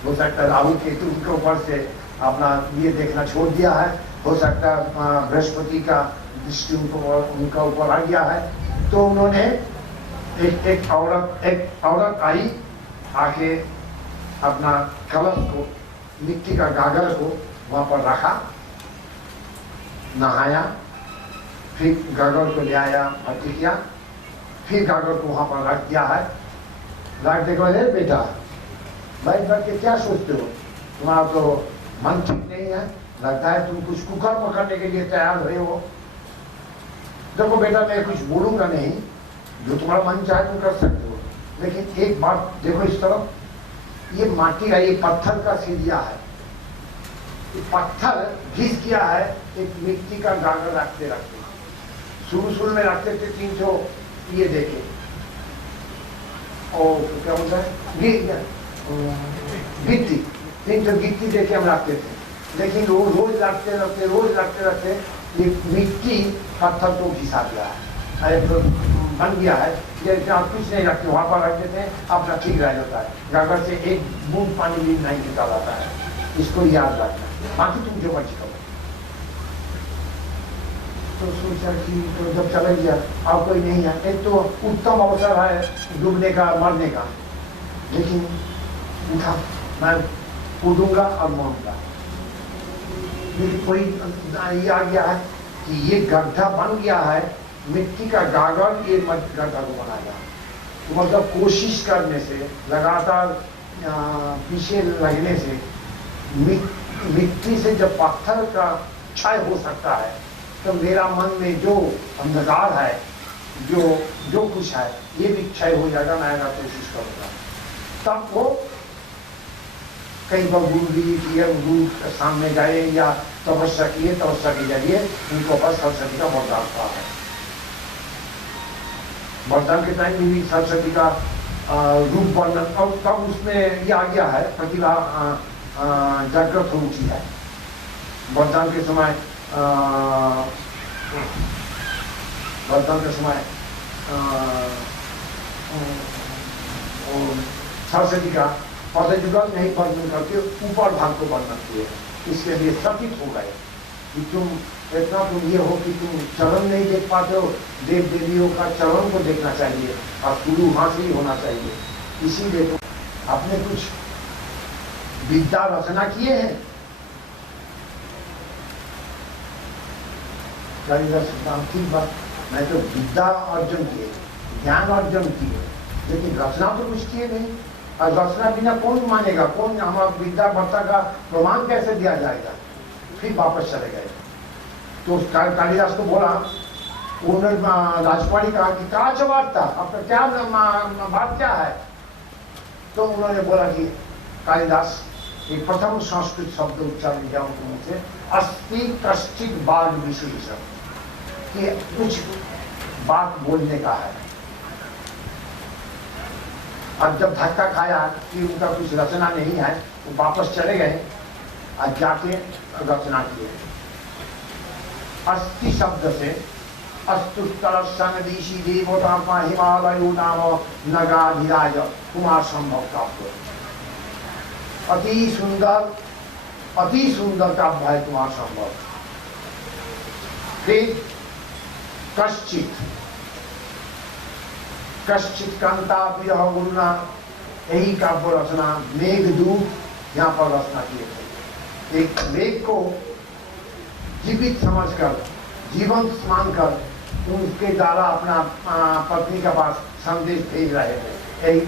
हो सकता है राहु केतु उनके ऊपर से अपना ये देखना छोड़ दिया है, हो सकता है बृहस्पति का दृष्टि उनका ऊपर आ गया है। तो उन्होंने एक औरत आई, आके अपना कलश को, मिट्टी का गागर को वहां पर रखा, नहाया, फिर गागर को ले आया, भर्ती किया, फिर गागर को वहां पर रख दिया है। रख देखो, अरे बेटा बैठ बैठ के क्या सोचते हो, तुम्हारा तो मन ठीक नहीं है, लगता है तुम कुछ कुकर्म करने के लिए तैयार हुए हो। देखो बेटा, मैं कुछ बोलूंगा नहीं, जो तुम्हारा मन चाहे तुम कर सकते हो, लेकिन एक बात देखो, इस तरफ ये माटी का, ये पत्थर का सीढ़िया है, ये पत्थर घिस किया है एक मिट्टी का गागर रखते रखते, शुरू में रखते थे 300 ये देखे, और क्या बोलता है गिट्टी, 300 गिट्टी देके हम रखते थे, लेकिन वो रोज रखते ये मिट्टी पत्थर को घिसा गया है, तो बन गया है, जैसे आप कुछ नहीं रखते, वहां पर रखते थे, अपना ठीक रह जाता है, गागर से एक बूंद पानी भी नहीं निकाल आता है, इसको याद रखना, बाकी तुम जो मर्जी करो। तो सोचा कि तो जब चला गया, अब कोई नहीं है, एक तो उत्तम अवसर है डूबने का, मरने का, लेकिन उठा, मैं कूदूंगा और मरूंगा। लेकिन कोई ये आ गया है कि ये गड्ढा बन गया है, मिट्टी का गागर, ये गड्ढा को बनाया, तो मतलब कोशिश करने से, लगातार पीछे लगने से मिट्टी से जब पत्थर का क्षय हो सकता है, तो मेरा मन में जो अंधकार है, जो कुछ है, ये भी क्षय हो जाएगा, मैं कोशिश करूंगा। तब वो कहीं पर गुरु जी की गुरु के सामने गए या तपस्या किए, तपस्या के जरिए उनको पर सरस्वती का वरदान पा है। वरदान के टाइम भी सरस्वती का रूप वर्णन, और तब उसमें ये आ गया है, प्रतिभा जागृत हो उठी है। वरदान के समय सरस्वती का पदयुगल नहीं वर्णन करके ऊपर भाग को वर्णन किए, इसके लिए सचित हो गए कि तुम इतना तुम ये हो कि तुम चरण नहीं देख पाते हो, देव देवियों का चरण को देखना चाहिए और गुरु वहां से ही होना चाहिए। इसीलिए तो आपने कुछ विद्या रचना किए हैं, ठीक बात, मैं तो विद्या अर्जन किए, ज्ञान अर्जन किए, लेकिन रचना तो कुछ किए नहीं। और रचना बिना कौन मानेगा, कौन हमारा विद्या वर्ता का प्रमाण कैसे दिया जाएगा। फिर वापस चले गए। तो कालिदास को बोला, उन्होंने राजपाड़ी कहा कि क्या जवाब था, आपका क्या बात क्या है। तो उन्होंने बोला कि कालिदास एक प्रथम संस्कृत शब्द उच्चारण किया उनके मुंह से, अस्ति कश्चित बाल विशेष, कि कुछ बात बोलने का है। अब जब धक्का खाया कि उनका कुछ रचना नहीं है, वो वापस चले गए और जाके रचना किए। अस्ति शब्द से अस्तुस्तरसनदीशी देवता हिमालयो नाम नगाधिराज कुमार संभव काव्य, अति सुंदर काव्य है कुमार संभव। फिर कश्चित कांता विरह गुरुना, यही काव्य रचना मेघदूत यहाँ पर रचना किए थे। एक मेघ को जीवित समझकर, जीवंत मानकर उनके द्वारा अपना पत्नी के पास संदेश भेज रहे थे। एक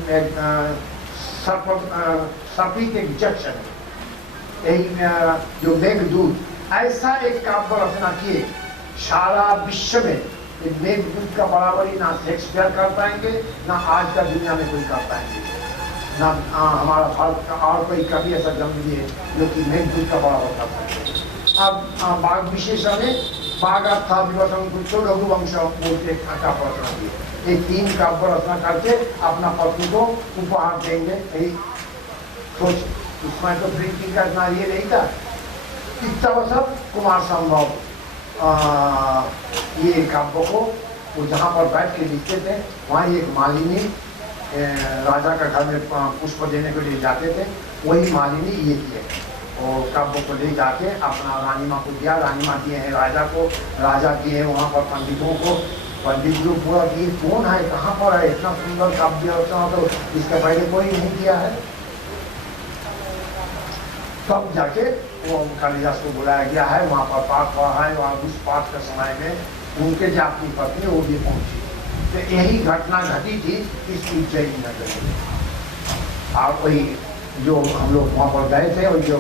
सफीक एक जक्शन, यही जो मेघदूत, ऐसा एक काव्य रचना किए। सारा विश्व में मेघदूत का बराबरी ना शेक्सपियर कर पाएंगे, ना आज का दुनिया में कोई कर पाएंगे, ना हमारा भारत का और कोई कवि ऐसा जन्म लिए जो कि मेघदूत का बराबर कर सकते। अब बाघ विशेषण में बाघार्था विवसम कुछो रघुवंश बोलते का रचना दिए। एक 3 काव्य रचना करके अपना पत्नी को उपहार देंगे, यही सोच। उसमें तो प्रिंटिंग का इतना ये नहीं था। इतना सब कुमार संभव ये काव्य को वो जहाँ पर बैठ के लिखते थे, वहाँ एक मालिनी राजा का घर में पुष्प देने के लिए जाते थे, वही मालिनी ये किए और काव्य को ले जाके अपना रानी माँ को दिया। रानी माँ दिए हैं राजा को, राजा दिए वहाँ पर पंडितों को। पंडित जो पूरा कि कौन है, कहाँ पर है, इतना सुंदर काव्य रचना तो इसके पहले कोई नहीं किया है। तब जाके वो कालिदास को बुलाया गया है, वहाँ पर पाठ हुआ है। वहाँ उस पाठ के समय में उनके जो अपनी पत्नी वो भी पहुंची। तो यही घटना घटी थी इस उज्जैन नगर में। और वही जो हम लोग वहाँ पर गए थे, और जो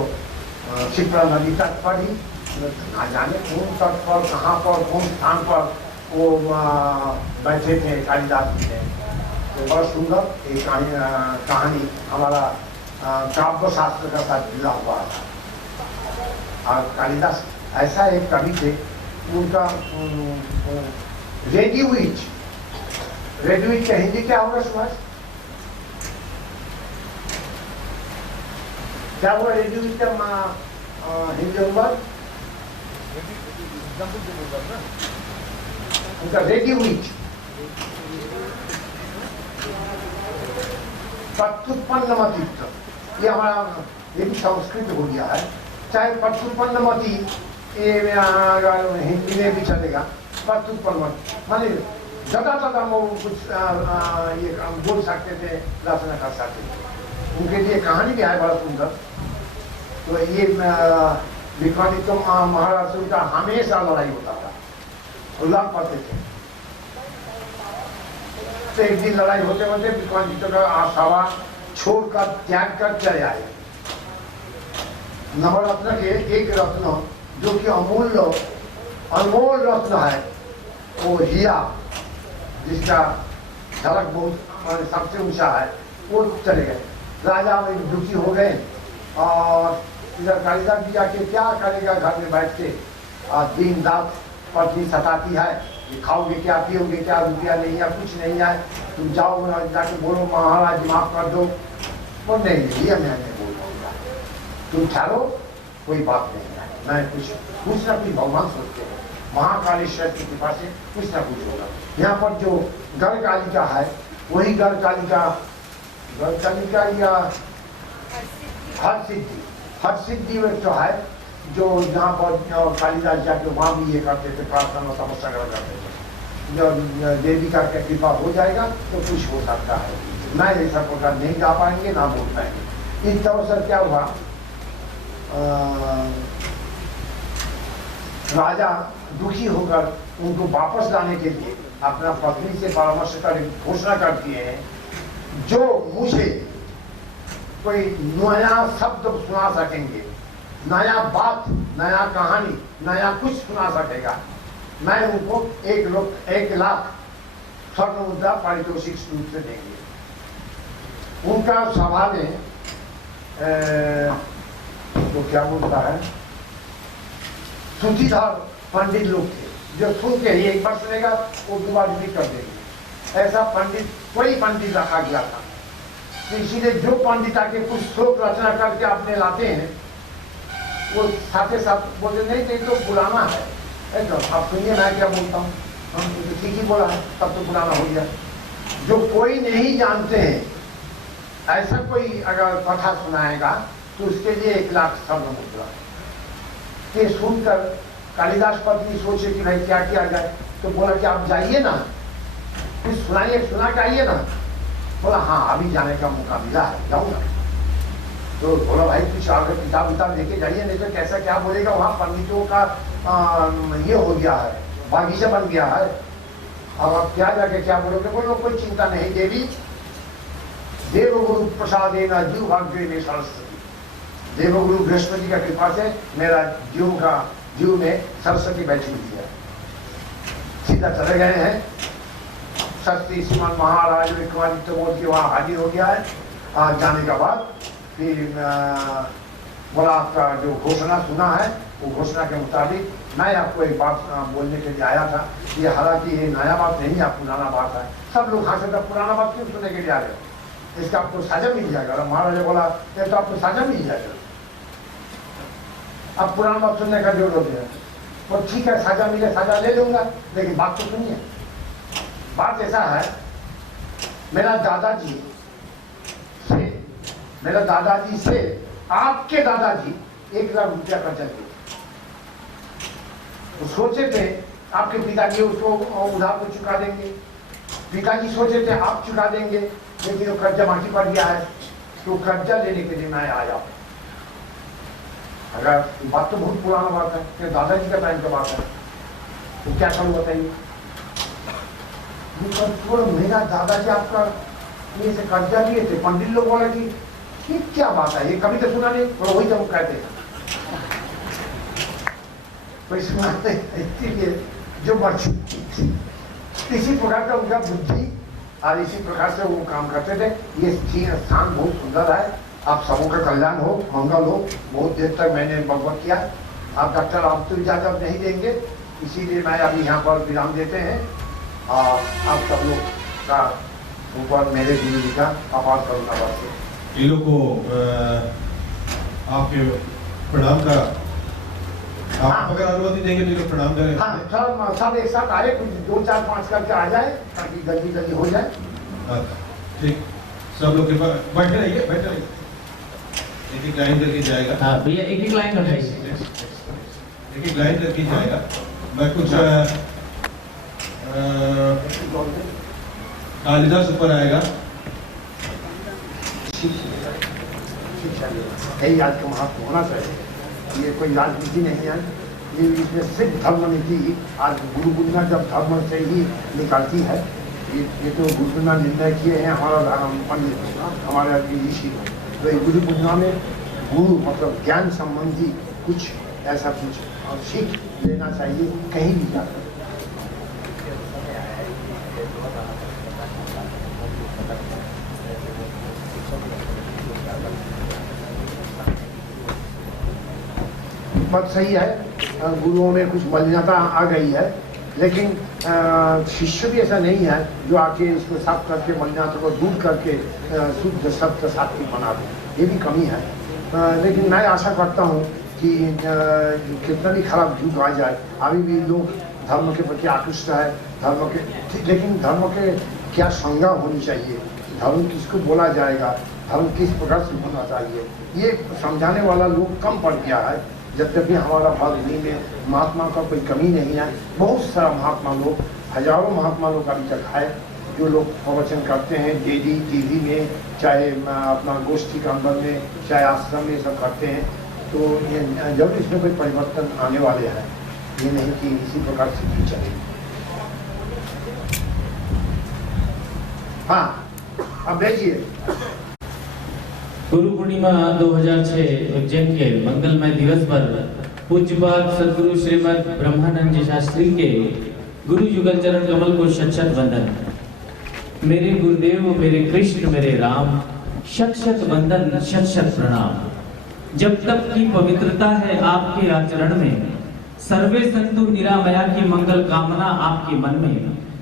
क्षिप्रा नदी तट पर ही, ना जाने कौन तट पर, कहाँ पर, कौन स्थान पर वो बैठे थे कालिदास जी ने। तो बहुत सुंदर एक कहानी हमारा काव्य शास्त्र का साथ जुड़ा हुआ था। और कालिदास ऐसा एक कवि थे, उनका रेडियोइच का हिंदी क्या होगा सुभाष? क्या हुआ रेडियोइच का हिंदी होगा? उनका रेडियोइच प्रत्युत्पन्नमतित्व, ये हमारा ये भी संस्कृत हो गया है। चाहे प्रत्युत्पन्नमति ये हिंदी में भी चलेगा। प्रत्युत्पन्नमति माने ज्यादा वो कुछ ये बोल सकते थे, रचना कर सकते थे। उनके लिए कहानी भी है बड़ा सुंदर। तो ये विक्रमादित्य महाराज से उनका हमेशा लड़ाई होता था, लड़ पड़ते थे। तो एक दिन लड़ाई होते होते विक्रमादित्य का आशावा छोड़कर त्याग कर चले आए। नवरत्न के एक रत्न जो कि अनमोल रत्न है, वो हीरा, जिसका झलक बहुत सबसे ऊंचा है, वो चले गए। राजा में दुखी हो गए और इधर कालिदास जी जाके क्या करेगा घर में बैठ के, दिन रात पत्नी सताती है, ये खाओगे क्या, पियोगे क्या, रुपया नहीं है, कुछ नहीं है, तुम जाओ जाके बोलो महाराज माफ कर दो। वो नहीं, ये मैं नहीं बोल रहा, तुम ठहरो, कोई बात नहीं है, मैं कुछ ना कुछ भगवान सोचते हैं, महाकालेश्वर की कृपा से कुछ ना कुछ होगा। यहाँ पर जो गढ़ कालिका है वही गढ़ कालिका या हर सिद्धि में जो है, जो जहाँ पर कालिदास जाके वहाँ भी ये करते थे, प्रार्थना समस्या करते थे, जो देवी का कृपा हो जाएगा तो कुछ हो सकता है। मैं ऐसा प्रकार नहीं जा पाएंगे ना बोल पाएंगे। इस तरह से क्या हुआ, राजा दुखी होकर उनको वापस लाने के लिए अपना पत्नी से परामर्श कर घोषणा करती है, जो मुझे कोई नया शब्द सुना सकेंगे, नया बात, नया कहानी, नया कुछ सुना सकेगा, मैं उनको 1 लाख स्वर्ण मुद्रा पारितोषिक रूप से देंगे। उनका सभा में तो क्या बोलता है, सुधीधर पंडित लोग थे, जो सुन के ही एक बार सुनेगा वो दोबारा भी कर देंगे। ऐसा पंडित कोई पंडित रखा गया था, तो इसीलिए जो पंडित आके कुछ श्लोक रचना करके अपने लाते हैं, वो साथ साथ बोलते नहीं नहीं तो बुलाना है, एकदम आप सुनिए मैं क्या बोलता हूँ, हम तो ठीक ही बोला है, तब तो बुलाना हो गया। जो कोई नहीं जानते हैं ऐसा कोई अगर कथा सुनाएगा तो उसके लिए 1 लाख स्वर्ण मुद्रा। ये सुनकर कालिदास पत्नी सोचे कि भाई क्या किया जाए, तो बोला कि आप जाइए ना, कुछ सुनाइए, सुना के आइए ना। बोला हाँ अभी जाने का मौका मिला है, जाऊंगा। तो बोला भाई कुछ आगे किताब विताब लेके जाइए, नहीं तो कैसा क्या बोलेगा, वहाँ पंडितों का ये हो गया है, बागीचा बन गया है, अब आप क्या जाके क्या बोलोगे। बोलो कोई चिंता नहीं देवी, देवगुरु प्रसाद देना जीव भाग्य में सरस्वती, देवगुरु बृहस्पति का कृपा से मेरा जीव में सरस्वती बैठी हुई है। सीधा चले गए हैं, शक्ति श्रीमान महाराज विक्रमादित्य बोल के वहाँ हाजिर हो गया है। जाने के बाद फिर बोला आपका जो घोषणा सुना है वो घोषणा के मुताबिक मैं आपको एक बात बोलने के लिए आया था। ये हालांकि ये नया बात नहीं है, पुराना बात है। सब लोग हंसे तब पुराना बात क्यों सुनने के लिए आ रहे हो, इसका आपको साझा मिल जाएगा। महाराज ने बोला तो आपको साझा मिल जाएगा, अब पुराना बात सुनने का जरूरत है। और ठीक है साझा मिले, साझा ले लूंगा, लेकिन बात तो सुनिए। बात ऐसा है, मेरा दादाजी से आपके दादाजी 1 लाख रुपया कर्जा दिए। तो सोचे थे आपके पिताजी उसको उधार को चुका देंगे, पिताजी सोचे थे आप चुका देंगे, लेकिन वो कर्जा बाकी पड़ गया है, तो कर्जा लेने के लिए मैं आया। अगर बात तो बहुत पुराना बात है, कि दादाजी का टाइम का बात है, तो क्या करूँ बताइए। मेरा दादाजी आपका ये से कर्जा लिए थे, पंडित लोग बोला कि ये क्या बात है, ये कभी तो सुना नहीं, और वही जब कहते हैं कोई सुना नहीं। इसीलिए जो मर्जी इसी प्रकार का उनका बुद्धि और इसी प्रकार से वो काम करते थे। ये स्थान बहुत सुंदर है, आप सबों का कल्याण हो, मंगल हो। बहुत देर तक मैंने भगवत किया, आप डॉक्टर आप तो इजाजत नहीं देंगे, इसीलिए मैं अभी यहाँ पर विराम देते हैं। और आप सब लोग का ऊपर मेरे गुरु जी का आभार करूँगा। बस इन लोग को आपके प्रणाम का आप अगर अनुमति देंगे तो लोग प्रणाम करें। हाँ सब एक साथ आए, कुछ 2 4 5 करके आ जाए ताकि जल्दी जल्दी हो जाए। ठीक, सब लोग के पास बैठे रहिए, बैठे रहिए, एक लाइन करके जाएगा। हाँ भैया एक लाइन उठाइए, एक लाइन करके जाएगा। मैं कुछ कालिदास ऊपर आएगा। यही आज का महत्व होना चाहिए। ये कोई राजनीति नहीं है, ये इसमें सिर्फ धर्म नीति। आज गुरु पूर्णिमा जब धर्म से ही निकलती है, ये तो गुरु पूर्णिमा निर्णय किए हैं हमारा पंडित, हमारे ऋषि। तो ये गुरु पूर्णिमा में गुरु मतलब ज्ञान संबंधी कुछ ऐसा कुछ और सीख लेना चाहिए कहीं भी जाकर। बात सही है, गुरुओं में कुछ मलिनता आ गई है, लेकिन शिष्य भी ऐसा नहीं है जो आके इसको साफ करके मलिनता को दूर करके शुद्ध सत्य सात्विक बना दे, ये भी कमी है। लेकिन मैं आशा करता हूँ कि कितना भी खराब युग आ जाए, अभी भी लोग धर्म के प्रति आकृष्ट है, धर्म के, लेकिन धर्म के क्या संज्ञा होनी चाहिए, धर्म किसको बोला जाएगा, धर्म किस प्रकार से होना चाहिए, ये समझाने वाला लोग कम पड़ गया है। यद्यपि हमारा भारत में महात्मा का कोई कमी नहीं है, बहुत सारा महात्मा लोग, हजारों महात्मा लोग अभी तक है जो लोग प्रवचन करते हैं डेली टीवी में, चाहे अपना गोष्ठी के अंदर में, चाहे आश्रम में, सब करते हैं। तो ये जब इसमें कोई परिवर्तन आने वाले हैं, ये नहीं कि इसी प्रकार से भी चलेगी। हाँ, अब देखिए, गुरु पूर्णिमा 2006 उज्जैन के मंगलमय दिवस पर पूज्यपाद सद्गुरु श्रीमद ब्रह्मानंद जी शास्त्री के गुरु युगल चरण कमल को शत शत वंदन। मेरे गुरुदेव, मेरे कृष्ण, मेरे राम, शत शत वंदन, शत शत प्रणाम। जब तक की पवित्रता है आपके आचरण में, सर्वे संतु निरामया की मंगल कामना आपके मन में,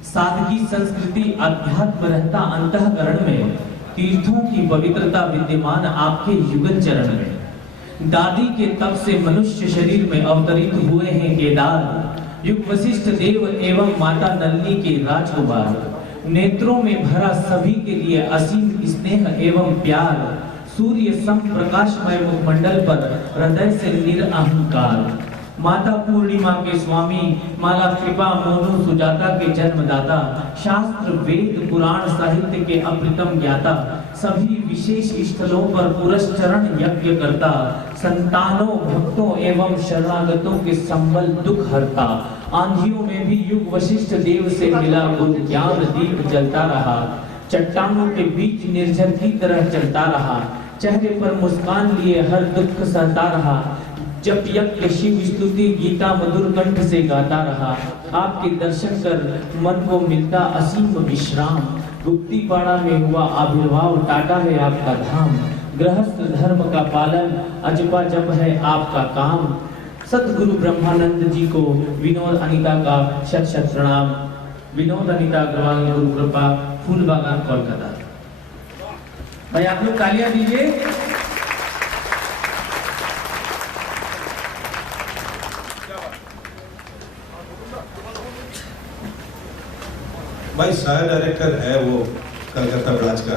सादगी संस्कृति अध्यात्म रहता अंतःकरण में, तीर्थों की पवित्रता विद्यमान आपके युगल चरण में। दादी के तप से मनुष्य शरीर में अवतरित हुए हैं केदार, युग वशिष्ठ देव एवं माता नलिनी के राजकुमार। नेत्रों में भरा सभी के लिए असीम स्नेह एवं प्यार, सूर्य सम प्रकाशमय मुखमंडल पर हृदय से निरअहंकार। माता पूर्णिमा के स्वामी, माला कृपा मोनू सुजाता के जन्मदाता, शास्त्र वेद पुराण साहित्य के अप्रतम ज्ञाता, सभी विशेष स्थलों पर पुरस्चरण यज्ञ करता, संतानों भक्तों एवं शरणागतों के संबल दुख हरता। आंधियों में भी युग वशिष्ठ देव से मिला गुरु ज्ञान दीप जलता रहा, चट्टानों के बीच निर्जर की तरह चलता रहा, चेहरे पर मुस्कान लिए हर दुख सहता रहा। जब यज्ञ शिव स्तुति गीता मधुर कंठ से गाता रहा, आपके दर्शन कर मन को मिलता असीम विश्राम। गुप्तीपाड़ा में हुआ आविर्भाव, टाटा है आपका धाम, गृहस्थ धर्म का पालन अजपा जप है आपका काम। सतगुरु ब्रह्मानंद जी को विनोद अनीता का शत शत प्रणाम। विनोद अनीता अग्रवाल, गुरु कृपा, फूलबागान, कोलकाता। भाई आप लोग तालियां दीजिए। भाई साया डायरेक्टर है वो कलकत्ता ब्रांच का,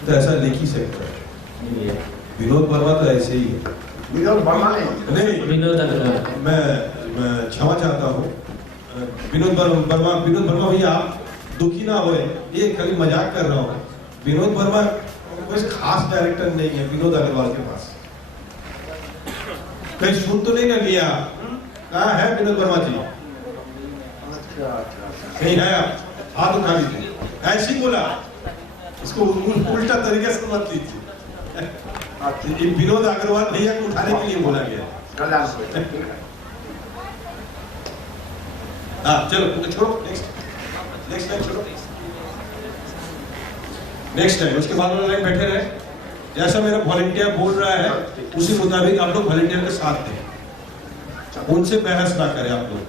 तो ऐसा लिख ही सकता है। विनोद वर्मा तो ऐसे ही है। विनोद वर्मा नहीं, विनोद अग्रवाल। मैं क्षमा चाहता हूँ विनोद वर्मा भैया, आप दुखी ना होए, ये कभी मजाक कर रहा हूँ। विनोद वर्मा कोई खास डायरेक्टर नहीं है विनोद अग्रवाल के पास। कहीं सुन तो नहीं ना लिया? कहाँ है विनोद वर्मा जी? कहीं है? आप हाथ उठा लीजिए। ऐसी बोला, इसको उल्टा तरीके से मत लीजिए। विनोद अग्रवाल भैया को उठाने के लिए बोला गया। हाँ चलो छोड़ो, नेक्स्ट टाइम छोड़ो, नेक्स्ट टाइम। उसके बाद वाला लाइन बैठे रहे, जैसा मेरा वॉलंटियर बोल रहा है उसी मुताबिक आप लोग वॉलंटियर के साथ दें, उनसे बहस ना करें आप लोग।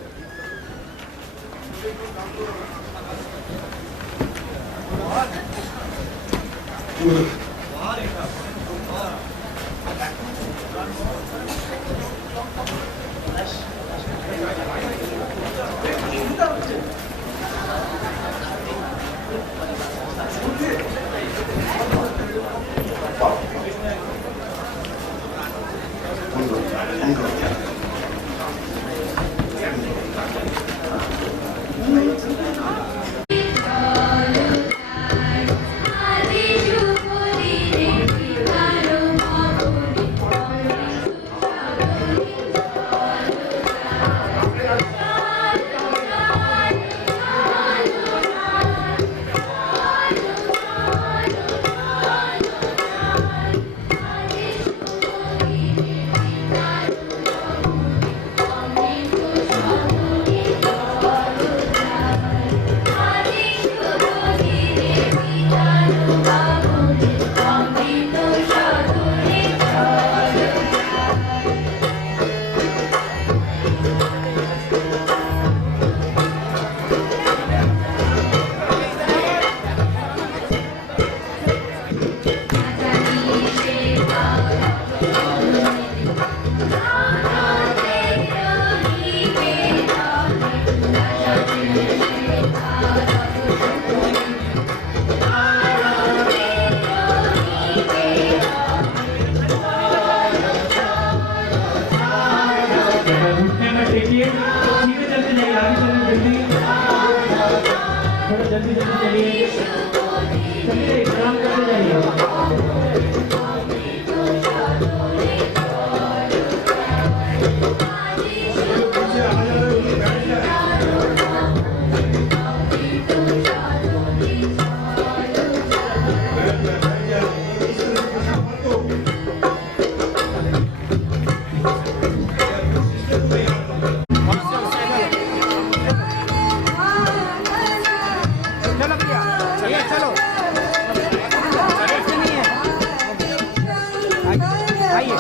आइए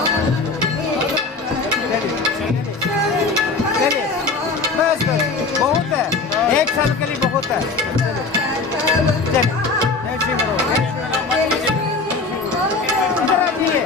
चलिए बस बस बहुत है, एक साल के लिए बहुत है। चलिए जय श्री गुरु। इधर आइए।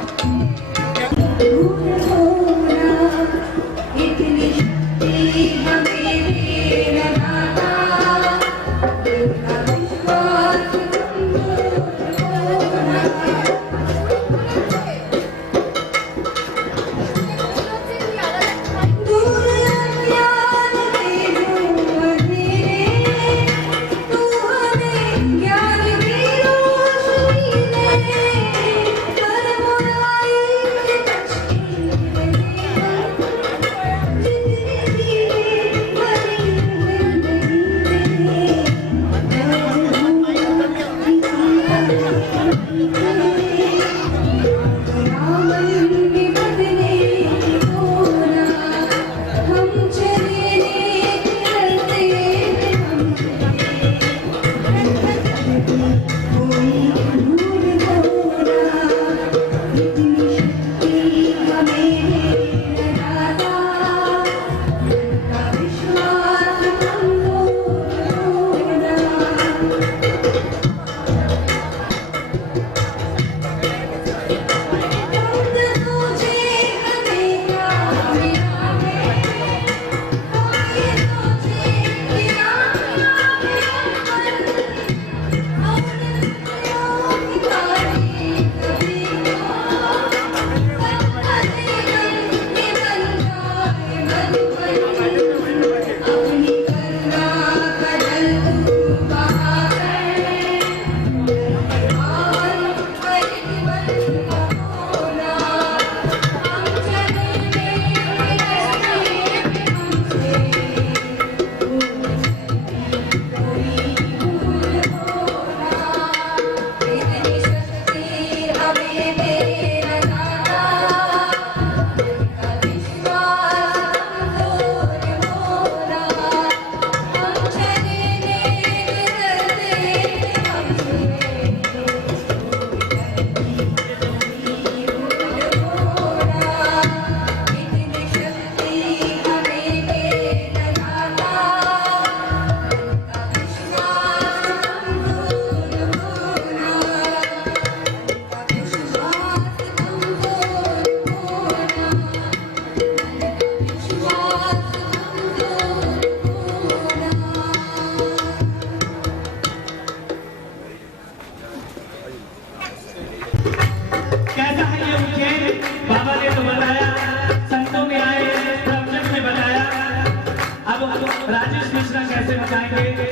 राजेश मिश्रा कैसे बताएंगे।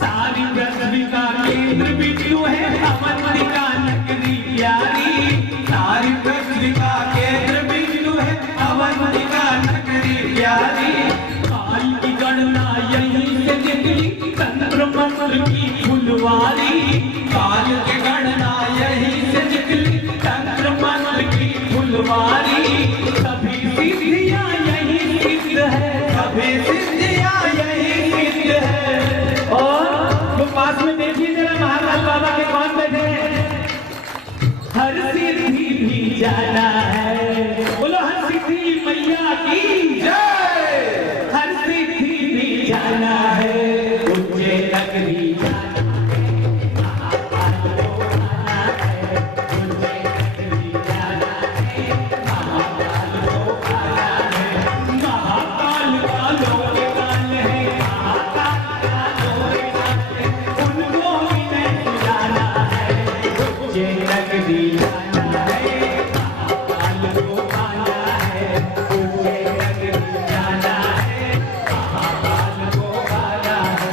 सारी पृथ्वी का केंद्र बिंदु है अवंतिका नगरी प्यारी। सारी पृथ्वी का केंद्र बिंदु है अवंतिका नगरी प्यारी। काल की गणना यहीं से निकली तंत्र मंत्र की फुलवारी। काल की गणना यहीं से निकली तंत्र मंत्र की फुलवारी। सभी सिद्धियां यहीं सिद्ध है, सभी सिद्धियां यहीं सिद्ध है। और वो पास में देखिए जरा महाकाल बाबा के कौन बैठे हैं। हर सिद्धि भी जाना है, बोलो हर सिद्धि मैया की जय। हर सिद्धि भी जाना है, उज्जैन नगरी जाना है, महाकाल को आना है। उज्जैन नगरी जाना है, महाकाल को आना है। महाकाल का लोकपाल है, महाकाल का लोकपाल है, उनको विनय जाना है। उज्जैन नगरी जाना है, महाकाल को आना है। उज्जैन नगरी जाना है, महाकाल को आना है।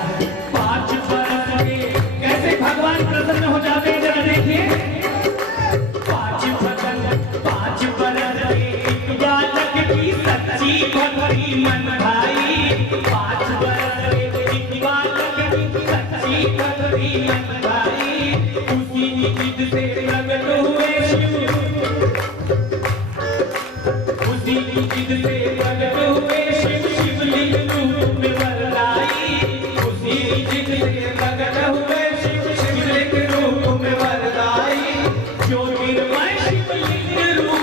5 बरस के कैसे भगवान प्रसन्न हो जाते हैं जरा देखिए। 5 बरस के एक बालक की सच्ची भक्ति मन भाई। 5 बरस के एक बालक की सच्ची भक्ति मन भाई। उसी निमित्त से प्रकट हुए शिव, उसी निमित्त से प्रकट हुए शिव, शिवलिंग रूप में वरदाई। उसी निमित्त से प्रकट हुए शिव, शिवलिंग रूप में वरदाई। ज्योतिर्मय शिवलिंग रूप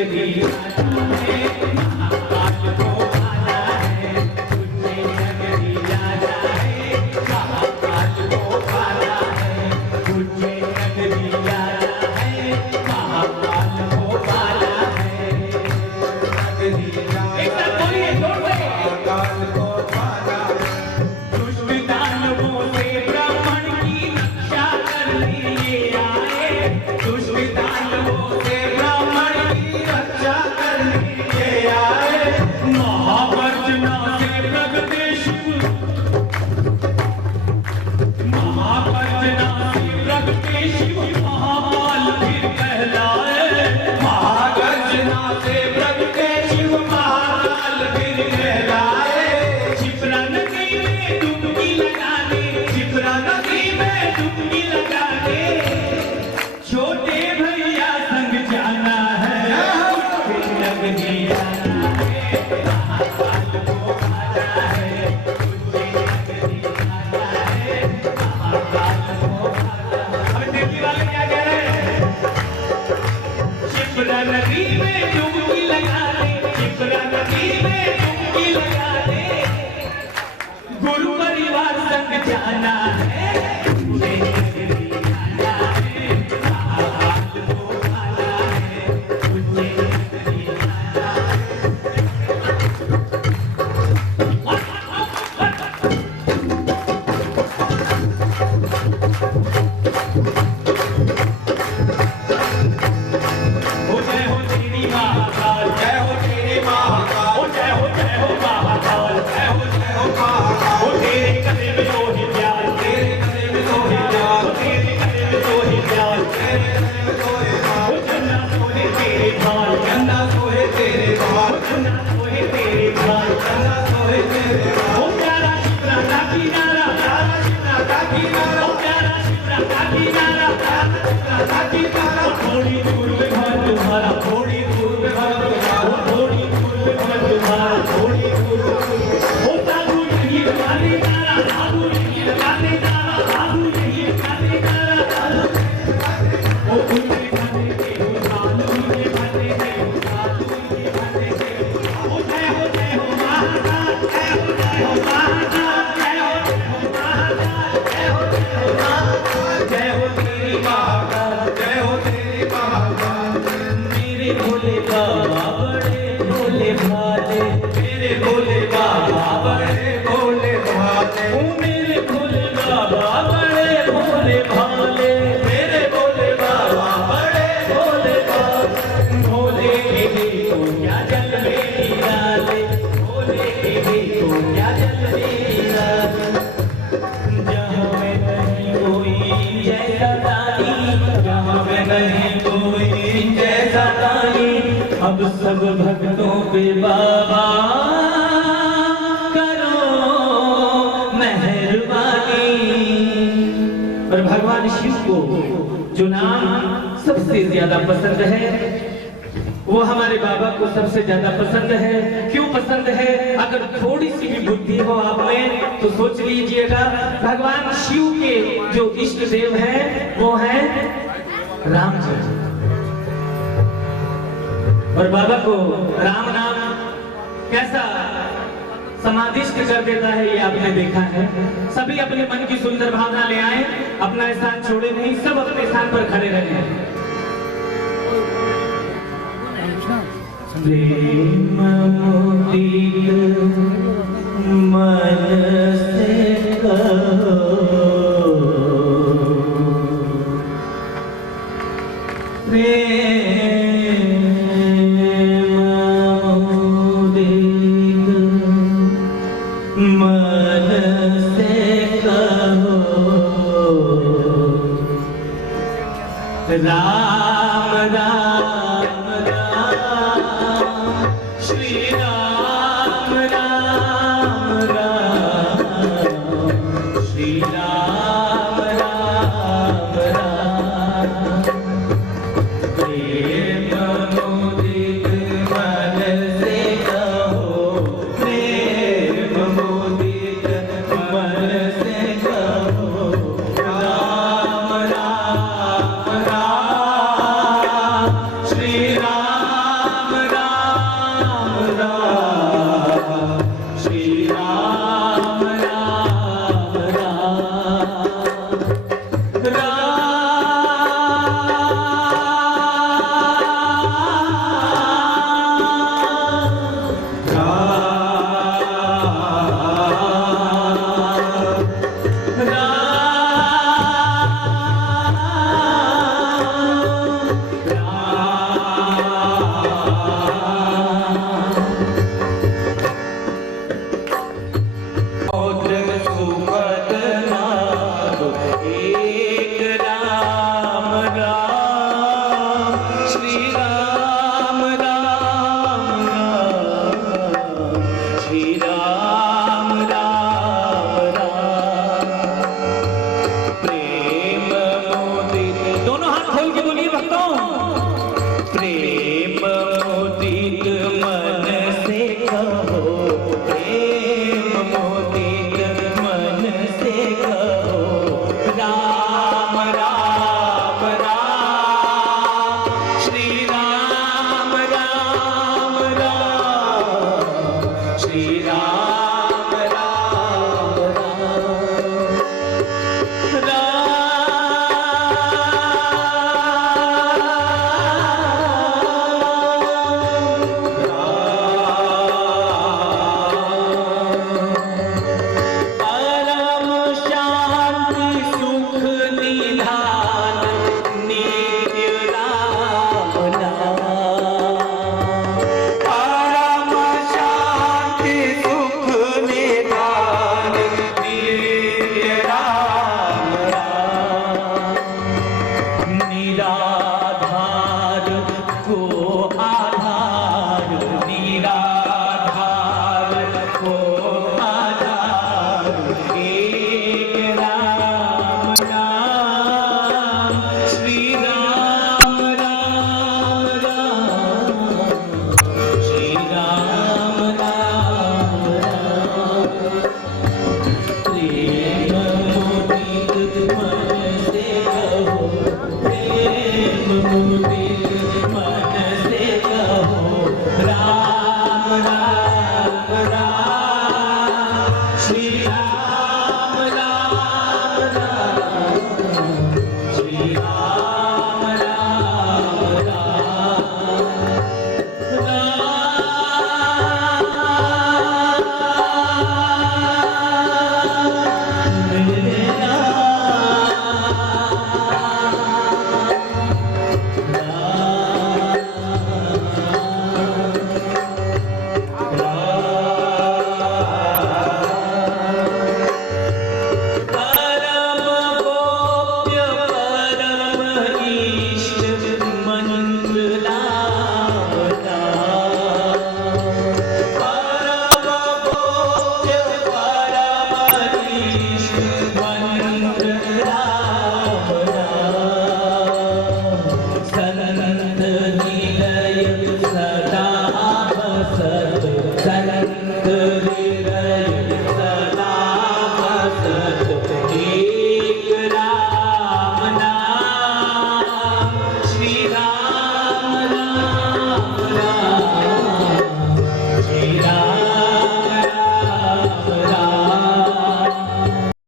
नगरी आना है, महाकाल को आना है, उज्जैन नगरी आना है, महाकाल को आना है, उज्जैन नगरी आना है, महाकाल को आना है, नगरी एक साथ बोलिए जोर से, महाकाल को आना है, दुष्ट दानवों से ब्राह्मण की रक्षा करने ये आए, दुष्ट दानवों से ब्राह्मण की रक्षा करने ये आए, महागर्जना से प्रगटे शिव, महागर्जना से प्रगटे शिव, महाकाल फिर कहलाए, महागर्जना से प्रगटे शिव, महाकाल फिर कहलाए, शिप्रा नदी में डुबकी लगाने, शिप्रा नदी में डुबकी लगाने, छोटे भैया संग जाना है, फिर नगरी जाना है, महाकाल को आना है, उज्जैन नगरी आना है, महाकाल को आना है। अब दिल्ली वाले क्या कह रहे हैं? शिप्रा नदी में डुबकी लगाने, शिप्रा नदी में डुबकी लगाने, गुरु परिवार संग जाना है, उज्जैन नगरी आना है, महाकाल को आना है, उज्जैन नगरी आना है। हो जय हो तेरी महाकाल, जय हो तेरी महाकाल, हो जय हो महाकाल, जय हो महाकाल, हो तेरे कदे में तो ही प्यार, तेरे कदे में तो ही प्यार, तेरे कदे में तो ही प्यार, तेरे कदे में तो ही प्यार, हो चन्ना सोहे तेरे भाल, चन्ना सोहे तेरे भाल, चन्ना सोहे तेरे भाल, चन्ना सोहे तेरे भाल, हो प्यारा शिप्रा का किनारा, प्यारा शिप्रा का किनारा, हो प्यारा शिप्रा का किनारा, प्यारा शिप्रा का किनारा, थोड़ी दूर में घर तुम्हारा, थोड़ी दूर में घर तुम्हारा, थोड़ी दूर में घर तुम्हारा, थोड़ी दूर हो साधु नहीं गाने नारा, साधु नहीं गाने नारा, साधु नहीं गाने नारा, साधु ओ उनके गाने के हो साधु उनके गाने के हो साधु उनके गाने के हो जय हो महाकाल, जय हो महाकाल, जय हो महाकाल, जय हो महाकाल, जय हो तेरी महाकाल, जय हो तेरी महाकाल, मेरे भोले बाबा बड़े भोले भाले, मेरे भोले बाबा बड़े भोले भाले, ओ मेरे भोले बाबा बड़े भोले भाले, मेरे भोले बाबा बड़े भोले भाले, भोले के देखो क्या जल में डाले, भोले के देखो क्या जल में डाले, जहाँ में नहीं कोई जैसा दानी, जहाँ में नहीं कोई जैसा दानी, अब सब भक्तों पे बाबा करो मेहरबानी। और भगवान शिव को जो नाम सबसे ज्यादा पसंद है वो हमारे बाबा को सबसे ज्यादा पसंद है। क्यों पसंद है? अगर थोड़ी सी भी बुद्धि हो आप में तो सोच लीजिएगा, भगवान शिव के जो इष्ट देव हैं वो हैं राम जी। और बाबा को राम नाम कैसा समाधिष्ट कर देता है ये आपने देखा है। सभी अपने मन की सुंदर भावना ले आए, अपना स्थान छोड़े नहीं, सब अपने स्थान पर खड़े रहे। प्रेम मोतीत